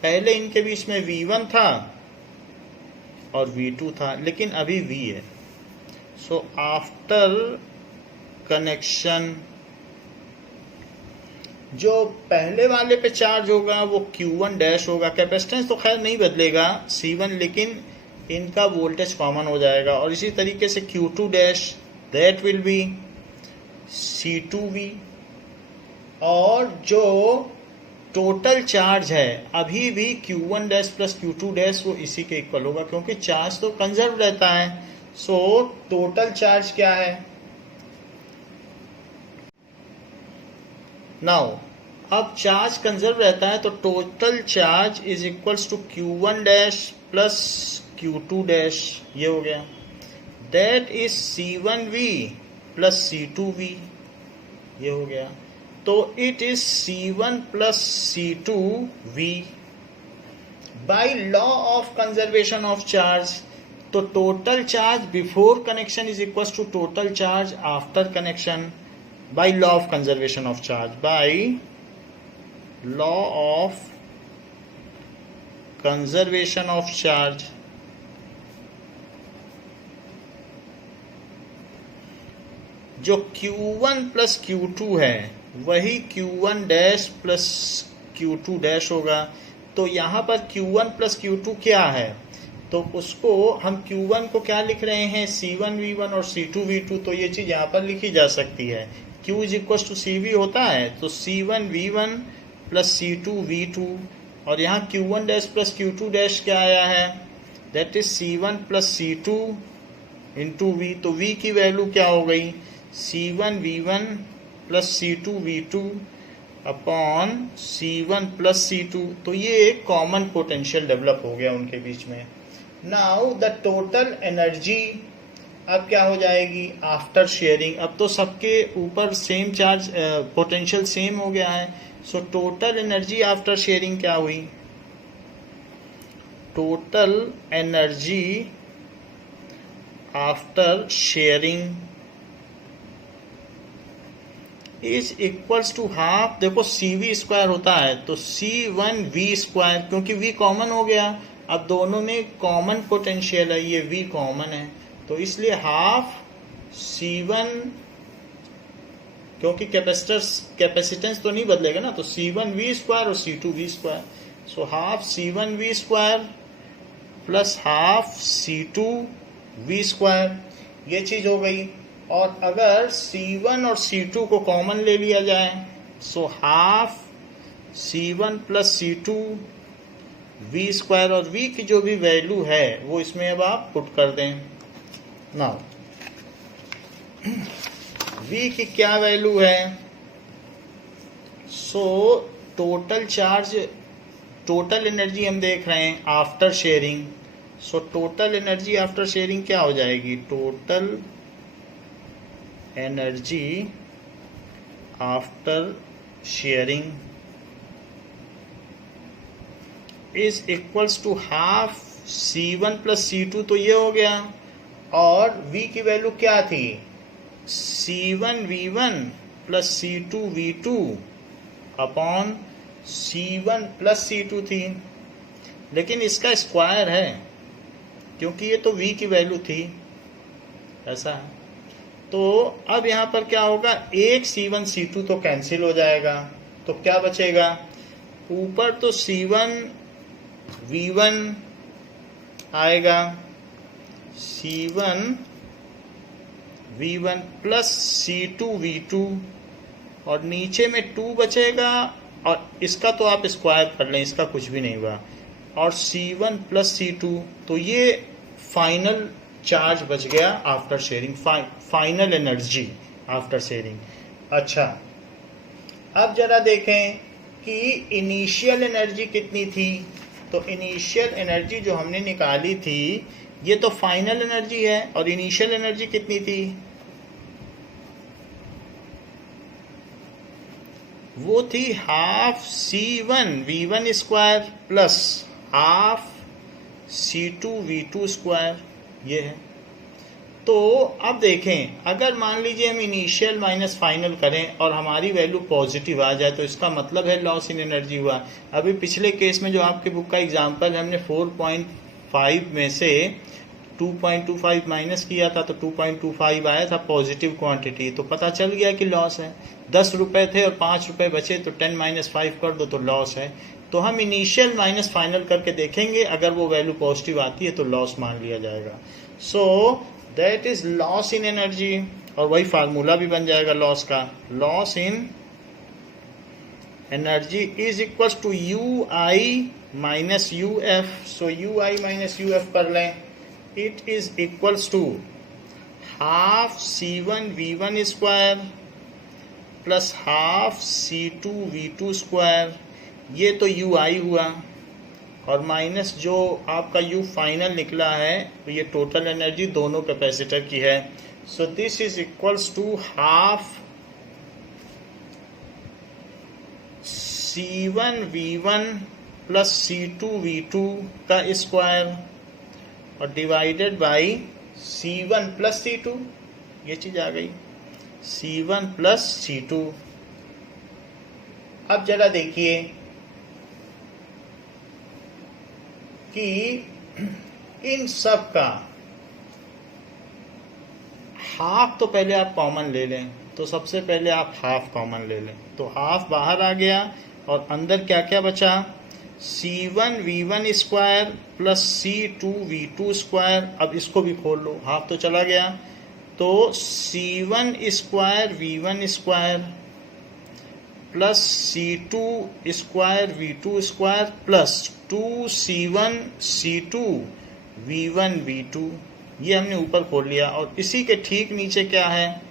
पहले इनके बीच में V1 था और V2 था लेकिन अभी V है. सो आफ्टर कनेक्शन जो पहले वाले पे चार्ज होगा वो Q1 डैश होगा. कैपेसिटेंस तो खैर नहीं बदलेगा C1, लेकिन इनका वोल्टेज कॉमन हो जाएगा. और इसी तरीके से Q2 dash that will be C2V. और जो टोटल चार्ज है अभी भी Q1 dash plus Q2 dash वो इसी के इक्वल होगा क्योंकि चार्ज तो कंजर्व रहता है. सो टोटल चार्ज क्या है? नाउ अब चार्ज कंजर्व रहता है तो total charge is equals to Q1 dash plus Q2 dash. ये हो गया. That is C1V plus C2V. ये हो गया. तो it is C1 plus C2V by law of conservation of charge. तो total charge before connection is equal to total charge after connection by law of conservation of charge, by law of conservation of charge. जो Q1 प्लस Q2 है वही Q1 dash plus Q2 dash होगा। तो यहाँ पर Q1 प्लस Q2 क्या है, तो उसको हम Q1 को क्या लिख रहे हैं, C1V1 और C2V2। तो ये चीज़ यहाँ पर लिखी जा सकती है, Q is equal to CV होता है, तो C1V1 प्लस C2V2, और यहाँ Q1 dash plus Q2 dash क्या आया है, that is C1 plus C2 into V। तो V की वैल्यू क्या हो गई, C1V1 plus C2V2 upon C1 plus C2। तो ये एक कॉमन पोटेंशियल डेवलप हो गया उनके बीच में। नाउ द टोटल एनर्जी अब क्या हो जाएगी आफ्टर शेयरिंग। अब तो सबके ऊपर सेम चार्ज पोटेंशियल सेम हो गया है। So total energy after sharing क्या हुई, total energy after sharing is equals to half. देखो CV स्क्वायर होता है तो C1V स्क्वायर, क्योंकि V कॉमन हो गया, अब दोनों में कॉमन पोटेंशियल है, ये V कॉमन है, तो इसलिए हाफ C1, क्योंकि कैपेसिटेंस तो नहीं बदलेगा ना, तो C1V स्क्वायर और C2V square. So half C1V square plus half C2V square, ये चीज हो गई। और अगर C1 और C2 को कॉमन ले लिया जाए, so half C1 plus C2V square, और V की जो भी वैल्यू है वो इसमें अब आप पुट कर दें। नाउ V की क्या वैल्यू है, so total charge, total energy हम देख रहे हैं after sharing. So total energy after sharing क्या हो जाएगी, total energy after sharing is equals to half C1 plus C2, तो ये हो गया। और V की वैल्यू क्या थी, C1V1 plus C2V2 upon C1 plus C2 थी, लेकिन इसका स्क्वायर है क्योंकि ये तो V की वैल्यू थी, ऐसा है। तो अब यहाँ पर क्या होगा, एक C1 C2 तो कैंसिल हो जाएगा, तो क्या बचेगा, ऊपर तो C1V1 आएगा, C1V1 प्लस C2V2, और नीचे में 2 बचेगा, और इसका तो आप स्क्वायर कर लें, इसका कुछ भी नहीं हुआ, और C1 प्लस C2। तो ये फाइनल चार्ज बच गया after sharing, final energy after sharing. अच्छा, अब जरा देखें कि इनिशियल एनर्जी कितनी थी। तो इनिशियल एनर्जी जो हमने निकाली थी, ये तो फाइनल एनर्जी है, और इनिशियल एनर्जी कितनी थी, वो थी half C1V1 square plus half C2V2 square, ये है। तो अब देखें, अगर मान लीजिए हम इनिशियल माइनस फाइनल करें और हमारी वैल्यू पॉजिटिव आ जाए, तो इसका मतलब है लॉस इन एनर्जी हुआ। अभी पिछले केस में जो आपके बुक का एग्जांपल है, हमने 4.5 में से 2.25 माइनस किया था, तो 2.25 आया था पॉजिटिव क्वांटिटी, तो पता चल गया कि लॉस है। 10 रुपए थे और 5 रुपए बचे, तो 10 माइनस 5 कर दो तो लॉस है। तो हम इनिशियल माइनस फाइनल करके देखेंगे, अगर वो वैल्यू पॉजिटिव आती है तो लॉस मान लिया जाएगा। So that is loss in energy, और वही फार्मूला भी बन जाएगा लॉस का, loss in energy is equal to UI minus UF। So UI minus UF कर लें, it is equals to half C1V1 square plus half C2V2 square, ये तो UI हुआ, और माइनस जो आपका U फाइनल निकला है, तो ये टोटल एनर्जी दोनों कैपेसिटर की है। So this is equals to half C1V1 plus C2V2 का स्क्वायर और divided by C1 plus C2, ये चीज आ गई C1 प्लस C2। अब जरा देखिए कि इन सब का हाफ तो पहले आप कॉमन ले लें, तो सबसे पहले आप हाफ कॉमन ले लें, तो हाफ बाहर आ गया और अंदर क्या क्या बचा, C1V1 square plus C2V2 square. अब इसको भी खोल लो, हाफ तो चला गया, तो C1 square V1 square plus C2 square V2 square plus 2C1 C2 V1 V2, ये हमने ऊपर खोल लिया। और इसी के ठीक नीचे क्या है,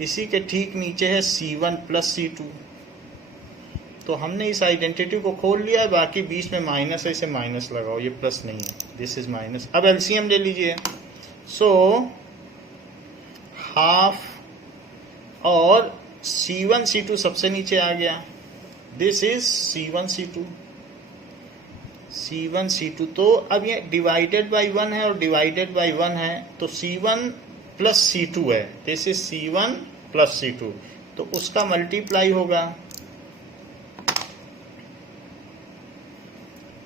इसी के ठीक नीचे है C1 प्लस C2, तो हमने इस आइडेंटिटी को खोल लिया। बाकी बीच में माइनस है, इसे माइनस लगाओ, ये प्लस नहीं है, दिस इज माइनस। अब एलसीएम ले लीजिए, सो हाफ और C1 C2 सबसे नीचे आ गया, this is C1 C2 C1 C2। तो अब ये डिवाइडेड बाई 1 है और डिवाइडेड बाई 1 है, तो C1 प्लस C2 है, this is C1 plus C2, तो उसका मल्टीप्लाई होगा,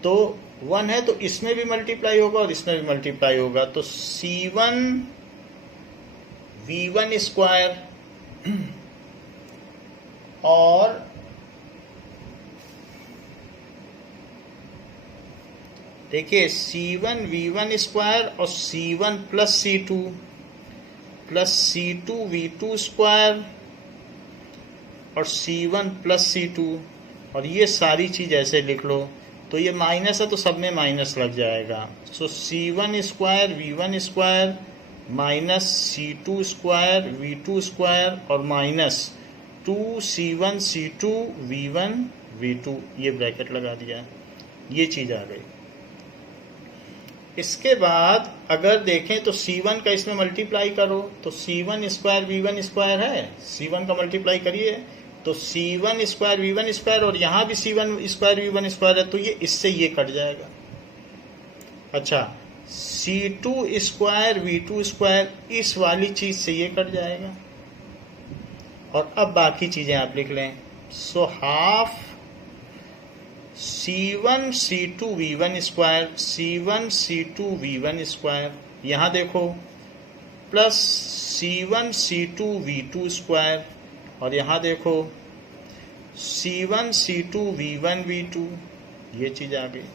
तो 1 है तो इसमें भी मल्टीप्लाई होगा और इसमें भी मल्टीप्लाई होगा, तो C1 V1 स्क्वायर और देखिए C1 V1 स्क्वायर और C1 plus C2 plus C2 V2 square और C1 प्लस C2, और ये सारी चीज ऐसे लिख लो, तो ये माइनस है तो सब में माइनस लग जाएगा, सो C1 square V1 square minus C2 square V2 square और minus 2C1 C2 V1 V2, ये ब्रैकेट लगा दिया, ये चीज आ गई। इसके बाद अगर देखें तो C1 का इसमें मल्टीप्लाई करो, तो C1 स्क्वायर V1 स्क्वायर है, C1 का मल्टीप्लाई करिए, तो C1 स्क्वायर V1 स्क्वायर और यहाँ भी C1 स्क्वायर V1 स्क्वायर है, तो ये इससे ये कट जाएगा। अच्छा, C2 स्क्वायर V2 स्क्वायर इस वाली चीज से ये कट जाएगा, और अब बाकी चीजें आप लिख लें, so half C1 C2 V1 square C1 C2 V1 square, यहाँ देखो plus C1 C2 V2 square, और यहाँ देखो C1 C2 V1 V2, ये चीज आ गई।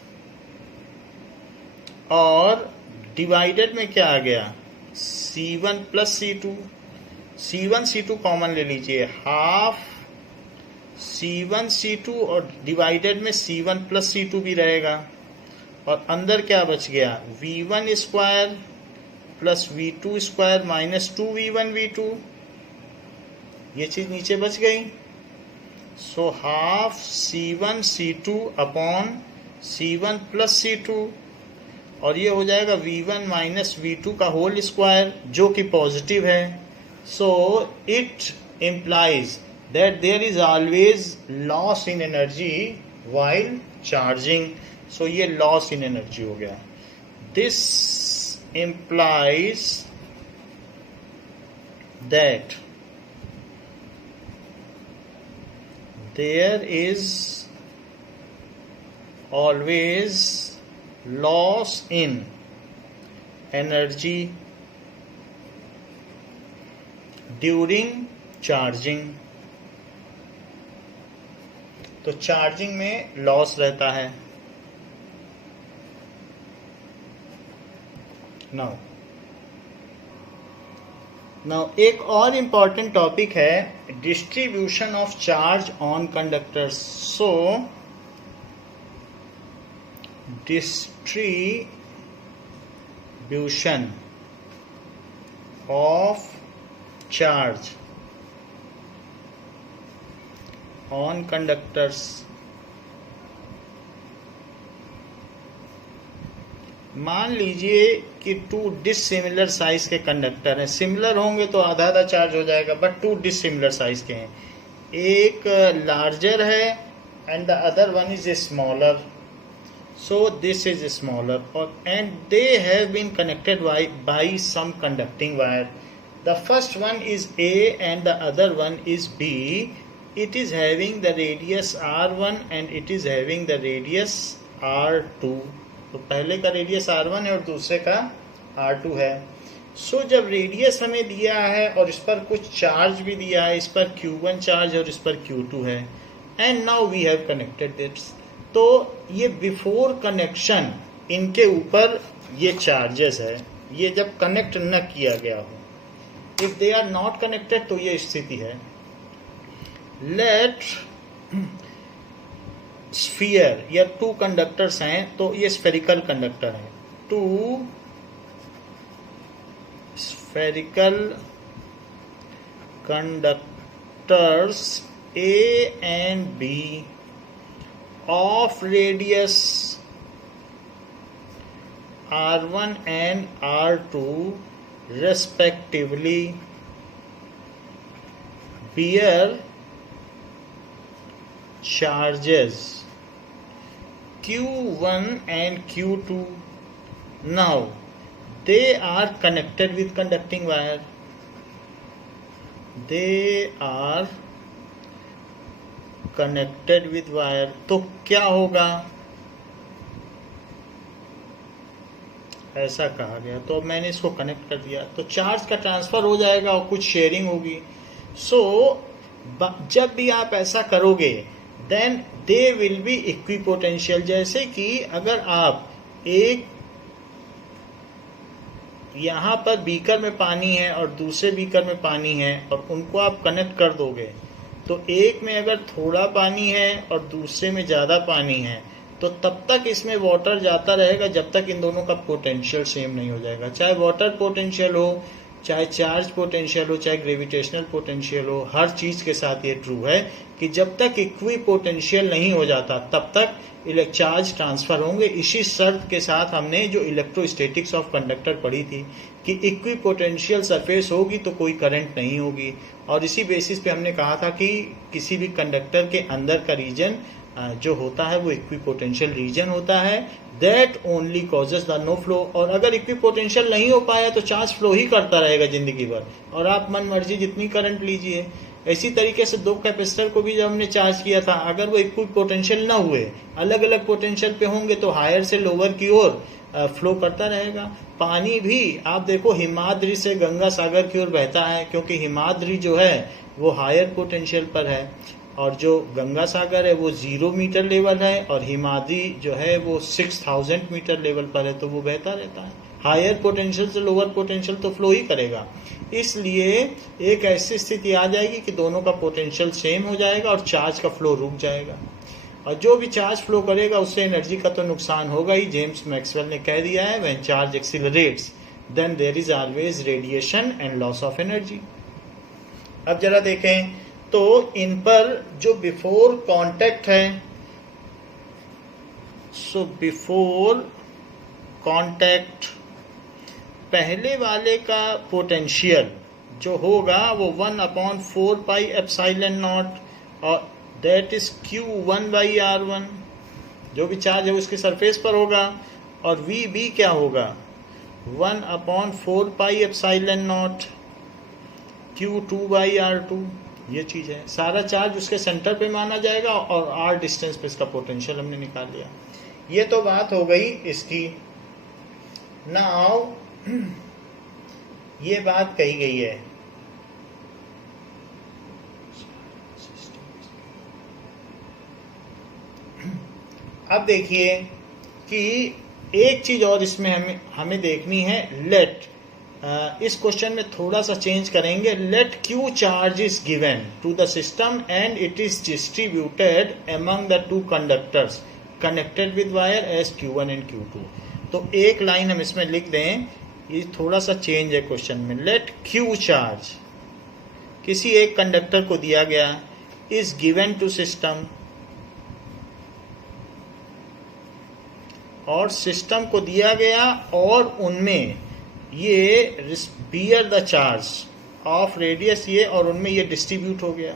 और डिवाइडेड में क्या आ गया, C1 plus C2, C1 C2 common ले लीजिए, हाफ C1 C2 और डिवाइडेड में C1 प्लस C2 भी रहेगा, और अंदर क्या बच गया, V1 square plus V2 square minus 2V1 V2, ये चीज नीचे बच गई, so half C1 C2 upon C1 plus C2, और ये हो जाएगा V1 माइनस V2 का होल स्क्वायर, जो कि पॉजिटिव है, so it implies that there is always loss in energy while charging, so ये loss in energy हो गया। This implies that there is always loss in energy during charging, तो चार्जिंग में लॉस रहता है। नाउ एक और इम्पॉर्टेंट टॉपिक है distribution of charge on conductors. So distribution of charge on conductors, मान लीजिए कि टू डिसिमिलर साइज के कंडक्टर हैं, सिमिलर होंगे तो आधा आधा चार्ज हो जाएगा, बट टू डिसिमिलर साइज के हैं, एक लार्जर है and the other one is smaller. So this is smaller, and they have been connected by some conducting wire. The first one is A and the other one is B. It is having the radius R1 and it is having the radius R2. तो पहले का रेडियस R1 है और दूसरे का R2 है. सो जब रेडियस हमें दिया है और इस पर कुछ चार्ज भी दिया है, इस पर Q1 चार्ज और इस पर Q2 है, and now we have connected this. तो ये बिफोर कनेक्शन इनके ऊपर ये चार्जेस है, ये जब कनेक्ट न किया गया हो. If they are not connected तो ये स्थिति है. लेट स्फीयर या टू कंडक्टर्स हैं, तो ये स्फेरिकल कंडक्टर हैं. Two spherical conductors A and B of radius R1 and R2 respectively bear charges Q1 and Q2. Now they are connected with conducting wire. They are connected with wire. तो क्या होगा, ऐसा कहा गया, तो मैंने इसको कनेक्ट कर दिया, तो चार्ज का ट्रांसफर हो जाएगा और कुछ शेयरिंग होगी. सो जब भी आप ऐसा करोगे then they will be equipotential. जैसे कि अगर आप एक यहाँ पर बीकर में पानी है और दूसरे बीकर में पानी है और उनको आप कनेक्ट कर दोगे, तो एक में अगर थोड़ा पानी है और दूसरे में ज़्यादा पानी है, तो तब तक इसमें वाटर जाता रहेगा जब तक इन दोनों का पोटेंशियल सेम नहीं हो जाएगा. चाहे वाटर पोटेंशियल हो, चाहे चार्ज पोटेंशियल हो, चाहे ग्रेविटेशनल पोटेंशियल हो, हर चीज़ के साथ ये ट्रू है कि जब तक इक्वी पोटेंशियल नहीं हो जाता तब तक चार्ज ट्रांसफर होंगे. इसी शर्त के साथ हमने जो इलेक्ट्रोस्टैटिक्स ऑफ कंडक्टर पढ़ी थी कि इक्वी पोटेंशियल सरफेस होगी तो कोई करंट नहीं होगी. और इसी बेसिस पे हमने कहा था कि किसी भी कंडक्टर के अंदर का रीजन जो होता है वो इक्विपोटेंशियल रीजन होता है. That only causes the no flow. और अगर इक्विपोटेंशियल नहीं हो पाया तो चार्ज फ्लो ही करता रहेगा जिंदगी भर, और आप मन मर्जी जितनी करंट लीजिए. इसी तरीके से दो कैपेसिटर को भी जब हमने चार्ज किया था, अगर वो इक्विपोटेंशियल ना हुए, अलग अलग पोटेंशियल पे होंगे, तो हायर से लोअर की ओर फ्लो करता रहेगा. पानी भी आप देखो हिमाद्री से गंगा सागर की ओर बहता है, क्योंकि हिमाद्री जो है वो हायर पोटेंशियल पर है और जो गंगा सागर है वो 0 मीटर लेवल है और हिमाद्री जो है वो 6000 मीटर लेवल पर है, तो वो बहता रहता है. हायर पोटेंशियल से लोअर पोटेंशियल तो फ्लो ही करेगा. इसलिए एक ऐसी स्थिति आ जाएगी कि दोनों का पोटेंशियल सेम हो जाएगा और चार्ज का फ्लो रुक जाएगा, और जो भी चार्ज फ्लो करेगा उससे एनर्जी का तो नुकसान होगा ही. जेम्स मैक्सवेल ने कह दिया है, when charge accelerates then there is always radiation and loss of energy. अब जरा देखें तो इन पर जो बिफोर कांटेक्ट है, सो बिफोर कांटेक्ट पहले वाले का पोटेंशियल जो होगा वो 1/4 पाई एप्सिलॉन नॉट, और दैट इज Q1/R1. जो भी चार्ज है उसके सरफेस पर होगा. और VB क्या होगा, 1/4 पाई एप्सिलॉन नॉट Q2/R2. ये चीज है, सारा चार्ज उसके सेंटर पे माना जाएगा और R डिस्टेंस पे इसका पोटेंशियल हमने निकाल लिया. ये तो बात हो गई इसकी. नाउ ये बात कही गई है, अब देखिए कि एक चीज और इसमें हमें देखनी है. लेट इस क्वेश्चन में थोड़ा सा चेंज करेंगे. Let Q charge is given to the system and it is distributed among the two conductors connected with wire as Q1 and Q2. तो एक लाइन हम इसमें लिख दें, ये थोड़ा सा चेंज है क्वेश्चन में. लेट Q चार्ज किसी एक कंडक्टर को दिया गया, इज गिवन टू सिस्टम, और सिस्टम को दिया गया और उनमें ये bear the charge of radius ये, और उनमें ये डिस्ट्रीब्यूट हो गया.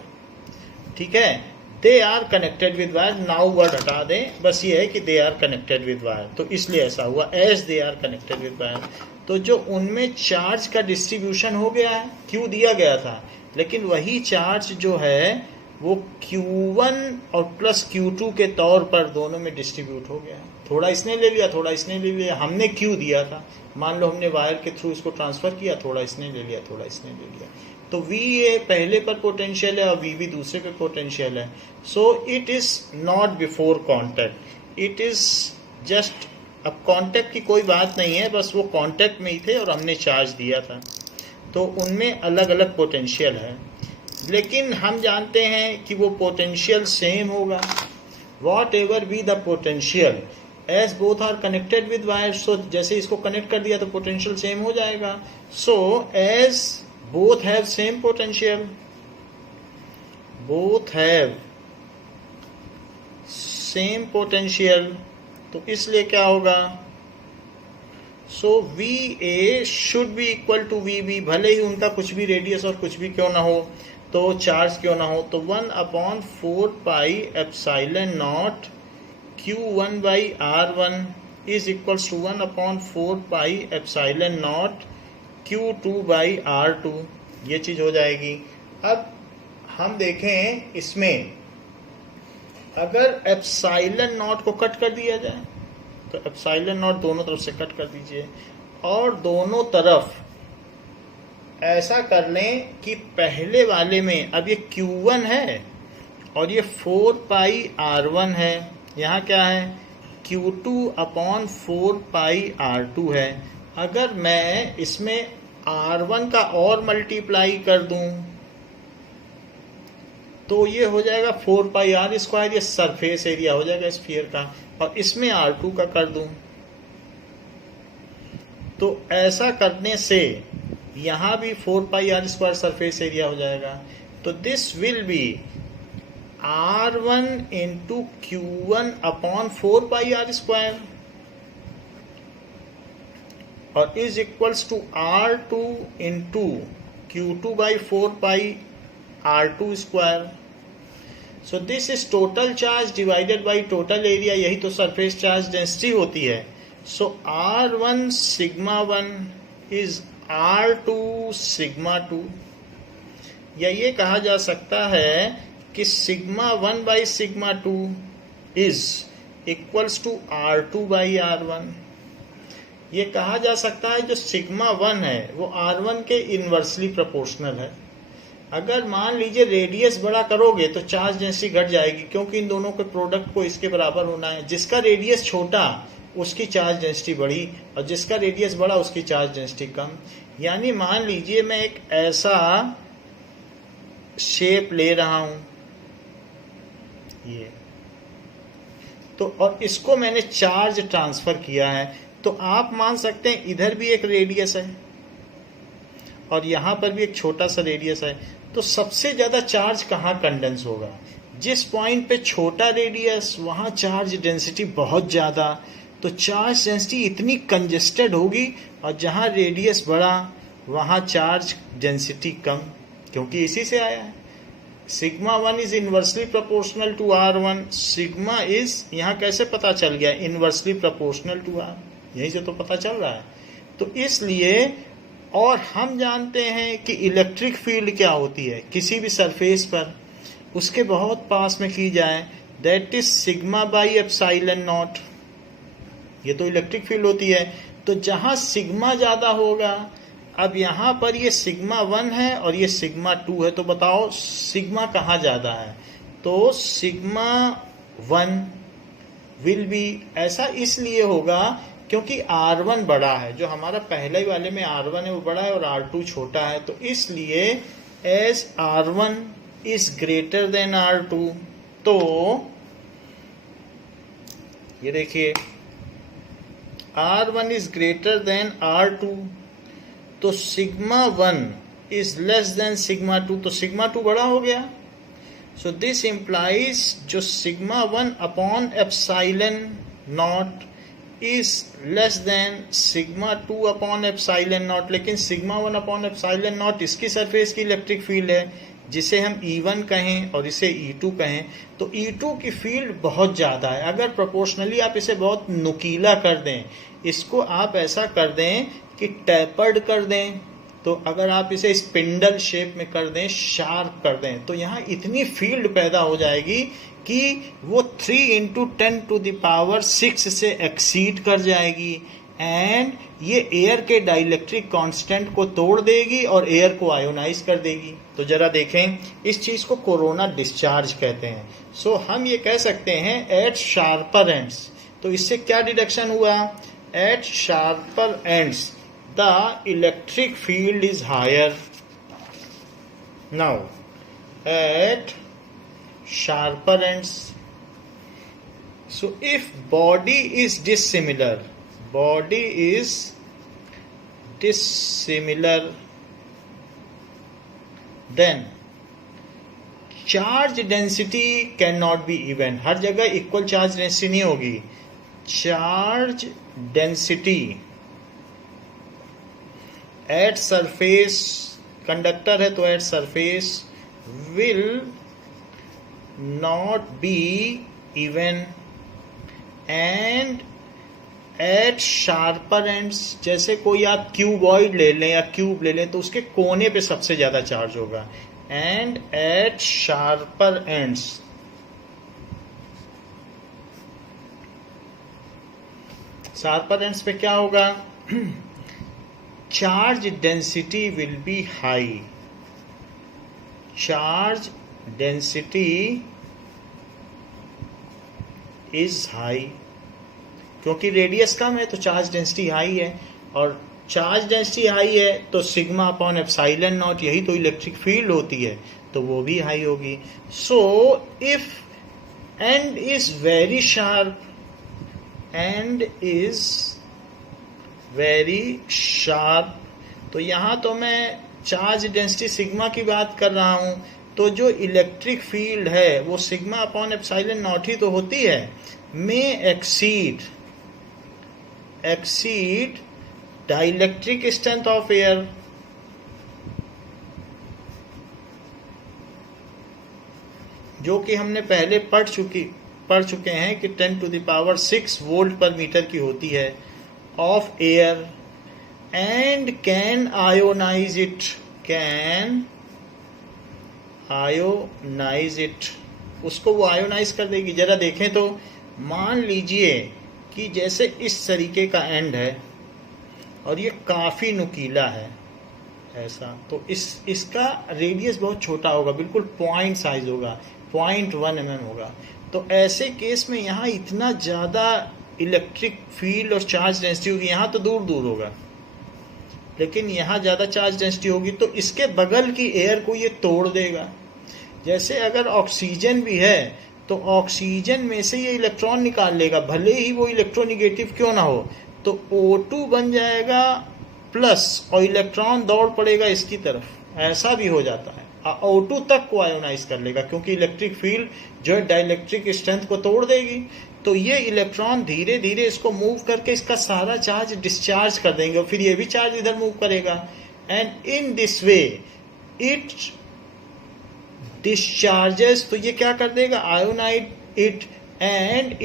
ठीक है. They are connected with wire, now word हटा दें, बस ये है कि they are connected with wire, तो इसलिए ऐसा हुआ as they are connected with wire. तो जो उनमें चार्ज का डिस्ट्रीब्यूशन हो गया है, Q दिया गया था, लेकिन वही चार्ज जो है वो Q1 और प्लस Q2 के तौर पर दोनों में डिस्ट्रीब्यूट हो गया। थोड़ा इसने ले लिया, थोड़ा इसने ले लिया। हमने Q दिया था, मान लो हमने वायर के थ्रू इसको ट्रांसफर किया, थोड़ा इसने ले लिया, थोड़ा इसने ले लिया। तो V ये पहले पर पोटेंशियल है और V भी दूसरे पे पोटेंशियल है। सो it is not before contact, it is just, अब कॉन्टैक्ट की कोई बात नहीं है, बस वो कॉन्टैक्ट में ही थे और हमने चार्ज दिया था, तो उनमें अलग अलग पोटेंशियल है। लेकिन हम जानते हैं कि वो पोटेंशियल सेम होगा, whatever be the potential, as both are connected with wire. So जैसे इसको कनेक्ट कर दिया तो पोटेंशियल सेम हो जाएगा। So as both have same potential, both have same potential, तो इसलिए क्या होगा, so V A should be equal to V B, भले ही उनका कुछ भी रेडियस और कुछ भी क्यों ना हो, तो चार्ज क्यों ना हो, तो 1/4 pi epsilon naught Q1 by R1 is equals to 1/4 pi epsilon naught Q2 by R2, ये चीज हो जाएगी। अब हम देखें इसमें, अगर एप्सिलॉन नॉट को कट कर दिया जाए, तो एप्सिलॉन नॉट दोनों तरफ से कट कर दीजिए और दोनों तरफ ऐसा कर लें कि पहले वाले में अब ये Q1 है और ये 4 पाई R1 है, यहाँ क्या है Q2/4 पाई R2 है। अगर मैं इसमें R1 का और मल्टीप्लाई कर दूं तो ये हो जाएगा 4 पाई R स्क्वायर, ये सरफेस एरिया हो जाएगा स्फीयर का, और इसमें R2 का कर दूं, तो ऐसा करने से यहाँ भी 4 pi R square surface area हो जाएगा। तो this will be R1 into Q1/4 pi R square और is equals to R2 into Q2/4 pi R2 square. So this is total charge divided by total area, यही तो सरफेस चार्ज डेंसिटी होती है। सो R1 sigma 1 is R2 sigma 2, या ये कहा जा सकता है कि sigma 1 by sigma 2 is equals to R2 by R1। ये कहा जा सकता है जो सिग्मा 1 है वो R1 के इनवर्सली प्रोपोर्शनल है। अगर मान लीजिए रेडियस बड़ा करोगे तो चार्ज डेंसिटी घट जाएगी, क्योंकि इन दोनों के प्रोडक्ट को इसके बराबर होना है। जिसका रेडियस छोटा उसकी चार्ज डेंसिटी बड़ी और जिसका रेडियस बड़ा उसकी चार्ज डेंसिटी कम। यानी मान लीजिए मैं एक ऐसा शेप ले रहा हूं, ये तो, और इसको मैंने चार्ज ट्रांसफर किया है, तो आप मान सकते हैं इधर भी एक रेडियस है और यहां पर भी एक छोटा सा रेडियस है। तो सबसे ज्यादा चार्ज कहाँ कंडेंस होगा, जिस पॉइंट पे छोटा रेडियस वहां चार्ज डेंसिटी बहुत ज्यादा, तो चार्ज डेंसिटी इतनी कंजेस्टेड होगी, और जहां रेडियस बड़ा वहां चार्ज डेंसिटी कम, क्योंकि इसी से आया है। Sigma 1 is inversely proportional to R1, sigma is, यहाँ कैसे पता चल गया, इनवर्सली प्रोपोर्शनल टू R, यहीं से तो पता चल रहा है। तो इसलिए, और हम जानते हैं कि इलेक्ट्रिक फील्ड क्या होती है किसी भी सरफेस पर, उसके बहुत पास में की जाए, that is sigma by epsilon not, ये तो इलेक्ट्रिक फील्ड होती है। तो जहां सिग्मा ज्यादा होगा, अब यहां पर ये सिग्मा 1 है और ये सिग्मा 2 है, तो बताओ सिग्मा कहाँ ज्यादा है, तो सिग्मा 1 विल बी, ऐसा इसलिए होगा क्योंकि R1 बड़ा है, जो हमारा पहले वाले में R1 है वो बड़ा है और R2 छोटा है, तो इसलिए as R1 is greater than R2, तो ये देखिए R1 is greater than R2, तो sigma 1 is less than sigma 2, तो सिग्मा 2 बड़ा हो गया। सो दिस इंप्लाइज जो sigma 1 epsilon not is less than sigma 2 epsilon not, लेकिन सिग्मा 1 एप्सिलॉन नॉट इसकी सरफेस की इलेक्ट्रिक फील्ड है, जिसे हम E1 कहें और इसे E2 कहें, तो E2 की फील्ड बहुत ज़्यादा है। अगर प्रोपोर्शनली आप इसे बहुत नुकीला कर दें, इसको आप ऐसा कर दें कि टैपर्ड कर दें, तो अगर आप इसे स्पिंडल शेप में कर दें, शार्प कर दें, तो यहाँ इतनी फील्ड पैदा हो जाएगी कि वो 3 × 10⁻⁶ से एक्सीड कर जाएगी एंड ये एयर के डाइलेक्ट्रिक कांस्टेंट को तोड़ देगी और एयर को आयोनाइज कर देगी। तो जरा देखें, इस चीज को कोरोना डिस्चार्ज कहते हैं। सो हम ये कह सकते हैं एट शार्पर एंड्स। तो इससे क्या डिडक्शन हुआ? At sharper ends the electric field is higher. Now at sharper ends. So if body is dissimilar, then charge density cannot be even. हर जगह इक्वल चार्ज डेंसिटी नहीं होगी। Charge density at surface, conductor है तो at surface will not be even and at sharper ends, जैसे कोई आप क्यूबॉइड ले लें या क्यूब ले लें तो उसके कोने पे सबसे ज्यादा चार्ज होगा। and at sharper ends पे क्या होगा? Charge density will be high. Charge density is high, क्योंकि रेडियस कम है तो चार्ज डेंसिटी हाई है, और चार्ज डेंसिटी हाई है तो सिग्मा अपॉन एप्सिलॉन नॉट, यही तो इलेक्ट्रिक फील्ड होती है, तो वो भी हाई होगी। So if and is very sharp, and is very sharp, तो यहां तो मैं चार्ज डेंसिटी सिग्मा की बात कर रहा हूं, तो जो इलेक्ट्रिक फील्ड है वो सिग्मा अपॉन एप्सिलॉन नॉट ही तो होती है, में exceed dielectric strength of air. जो कि हमने पहले पढ़ चुके हैं कि 10⁻⁶ वोल्ट पर मीटर की होती है of air, and can ionize it, उसको वो आयोनाइज कर देगी। जरा देखें तो मान लीजिए कि जैसे इस तरीके का एंड है और ये काफी नुकीला है ऐसा, तो इसका रेडियस बहुत छोटा होगा, बिल्कुल पॉइंट साइज होगा, 0.1 mm होगा। तो ऐसे केस में यहाँ इतना ज्यादा इलेक्ट्रिक फील्ड और चार्ज डेंसिटी होगी, यहाँ तो दूर दूर होगा लेकिन यहाँ ज्यादा चार्ज डेंसिटी होगी, तो इसके बगल की एयर को ये तोड़ देगा। जैसे अगर ऑक्सीजन भी है तो ऑक्सीजन में से ये इलेक्ट्रॉन निकाल लेगा, भले ही वो इलेक्ट्रोनिगेटिव क्यों ना हो, तो O2 बन जाएगा प्लस और इलेक्ट्रॉन दौड़ पड़ेगा इसकी तरफ, ऐसा भी हो जाता है। O2 तक को आयोनाइज कर लेगा क्योंकि इलेक्ट्रिक फील्ड जो है डाइलेक्ट्रिक स्ट्रेंथ को तोड़ देगी, तो ये इलेक्ट्रॉन धीरे धीरे इसको मूव करके इसका सारा चार्ज डिस्चार्ज कर देंगे और फिर ये भी चार्ज इधर मूव करेगा, and in this way it discharges. तो ये क्या कर देगा? आयोनाइड इट, एंड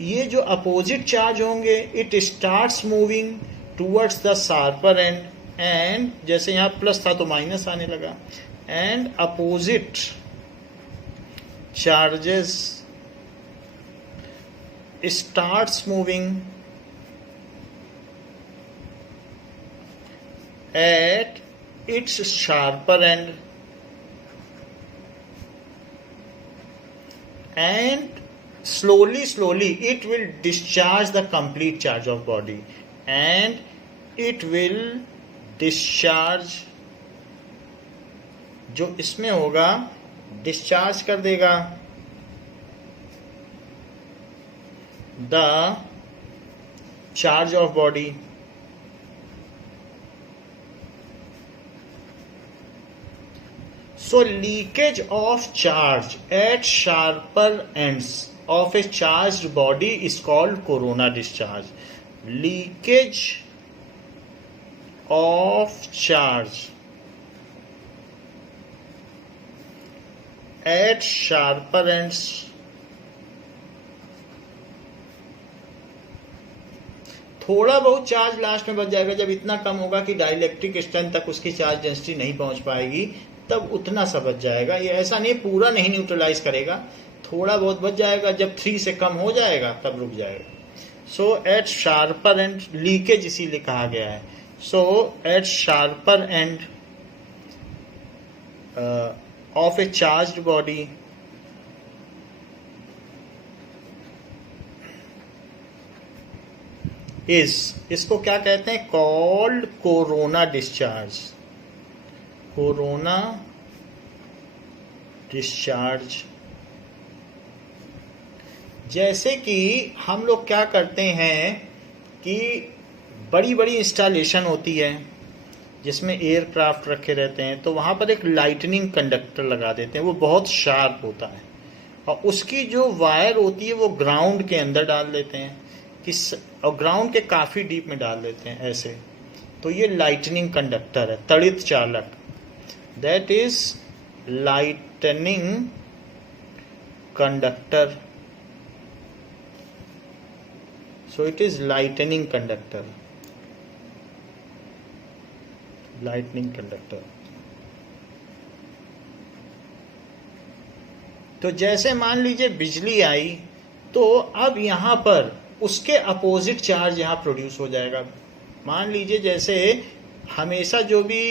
ये जो अपोजिट चार्ज होंगे it starts moving towards the sharper and, and जैसे यहाँ प्लस था तो माइनस आने लगा, and opposite charges starts moving at its sharper end, and slowly it will discharge the complete charge of body, and it will discharge, जो इसमें होगा डिस्चार्ज कर देगा the charge of body, so leakage of charge at sharper ends of a charged body is called corona discharge. Leakage of charge at sharper ends, थोड़ा बहुत चार्ज लास्ट में बच जाएगा जब इतना कम होगा कि डाइलेक्ट्रिक स्ट्रेंथ तक उसकी चार्ज डेंसिटी नहीं पहुंच पाएगी, तब उतना सा बच जाएगा। ये ऐसा नहीं पूरा नहीं न्यूट्रलाइज करेगा, थोड़ा बहुत बच जाएगा। जब 3 से कम हो जाएगा तब रुक जाएगा। So at sharper end, leakage इसीलिए कहा गया है। So at sharper end of a charged body इसको क्या कहते हैं? Called corona discharge. Corona discharge. जैसे कि हम लोग क्या करते हैं कि बड़ी बड़ी इंस्टॉलेशन होती है जिसमें एयरक्राफ्ट रखे रहते हैं, तो वहाँ पर एक लाइटनिंग कंडक्टर लगा देते हैं, वो बहुत शार्प होता है, और उसकी जो वायर होती है वो ग्राउंड के अंदर डाल देते हैं, और ग्राउंड के काफ़ी डीप में डाल देते हैं ऐसे। तो ये लाइटनिंग कंडक्टर है, तड़ित चालक। That is lightning conductor. So it is lightning conductor, lightning conductor. तो जैसे मान लीजिए बिजली आई, तो अब यहां पर उसके अपोजिट चार्ज यहाँ प्रोड्यूस हो जाएगा। मान लीजिए जैसे हमेशा जो भी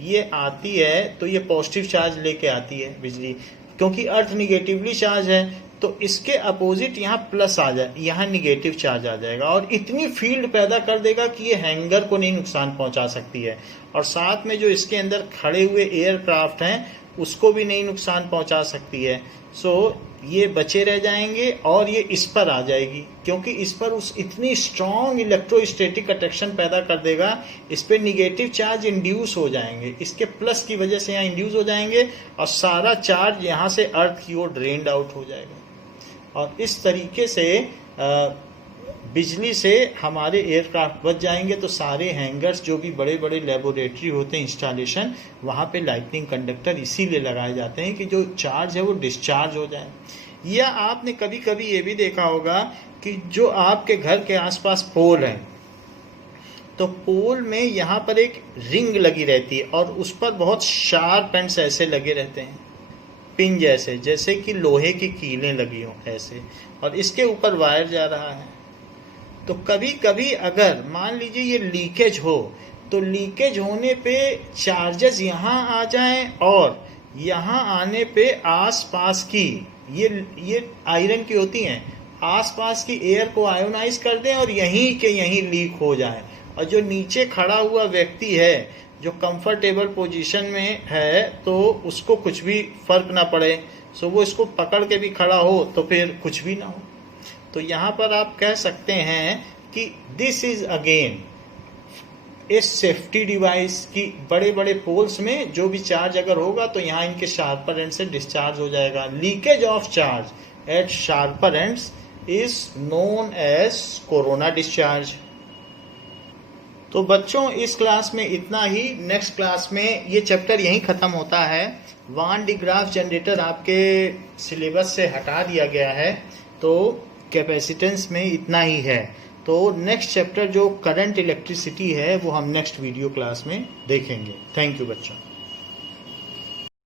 ये आती है तो ये पॉजिटिव चार्ज लेके आती है बिजली, क्योंकि अर्थ निगेटिवली चार्ज है, तो इसके अपोजिट यहाँ प्लस आ जाए, यहाँ निगेटिव चार्ज आ जाएगा, और इतनी फील्ड पैदा कर देगा कि ये हैंगर को नहीं नुकसान पहुंचा सकती है, और साथ में जो इसके अंदर खड़े हुए एयरक्राफ्ट हैं उसको भी नहीं नुकसान पहुंचा सकती है। सो ये बचे रह जाएंगे, और ये इस पर आ जाएगी, क्योंकि इस पर उस इतनी स्ट्रॉन्ग इलेक्ट्रोस्टैटिक अट्रैक्शन पैदा कर देगा, इस पे निगेटिव चार्ज इंड्यूस हो जाएंगे, इसके प्लस की वजह से यहाँ इंड्यूस हो जाएंगे, और सारा चार्ज यहाँ से अर्थ की ओर ड्रेन्ड आउट हो जाएगा। और इस तरीके से बिजली से हमारे एयरक्राफ्ट बच जाएंगे। तो सारे हैंगर्स जो भी बड़े बड़े लेबोरेटरी होते हैं, इंस्टॉलेशन, वहाँ पे लाइटनिंग कंडक्टर इसीलिए लगाए जाते हैं कि जो चार्ज है वो डिस्चार्ज हो जाए। या आपने कभी कभी ये भी देखा होगा कि जो आपके घर के आसपास पोल हैं, तो पोल में यहाँ पर एक रिंग लगी रहती है, और उस पर बहुत शार्प एंड्स ऐसे लगे रहते हैं, पिन जैसे, जैसे कि लोहे की कीलें लगी हों ऐसे, और इसके ऊपर वायर जा रहा है। तो कभी कभी अगर मान लीजिए ये लीकेज हो, तो लीकेज होने पे चार्जेस यहाँ आ जाएं, और यहाँ आने पे आसपास की ये आयरन की होती हैं, आसपास की एयर को आयोनाइज कर दें और यहीं के यहीं लीक हो जाए, और जो नीचे खड़ा हुआ व्यक्ति है जो कंफर्टेबल पोजीशन में है, तो उसको कुछ भी फर्क ना पड़े, सो वो इसको पकड़ के भी खड़ा हो तो फिर कुछ भी ना हो। तो यहाँ पर आप कह सकते हैं कि this is again A safety device, की बड़े बड़े पोल्स में जो भी चार्ज अगर होगा तो यहाँ इनके शार्पर एंड से डिस्चार्ज हो जाएगा। Leakage of charge at sharper ends is known as corona discharge. तो बच्चों इस क्लास में इतना ही। नेक्स्ट क्लास में ये चैप्टर यहीं ख़त्म होता है। वान डी ग्राफ जनरेटर आपके सिलेबस से हटा दिया गया है, तो कैपेसिटेंस में इतना ही है। तो नेक्स्ट चैप्टर जो करंट इलेक्ट्रिसिटी है वो हम नेक्स्ट वीडियो क्लास में देखेंगे। थैंक यू बच्चों।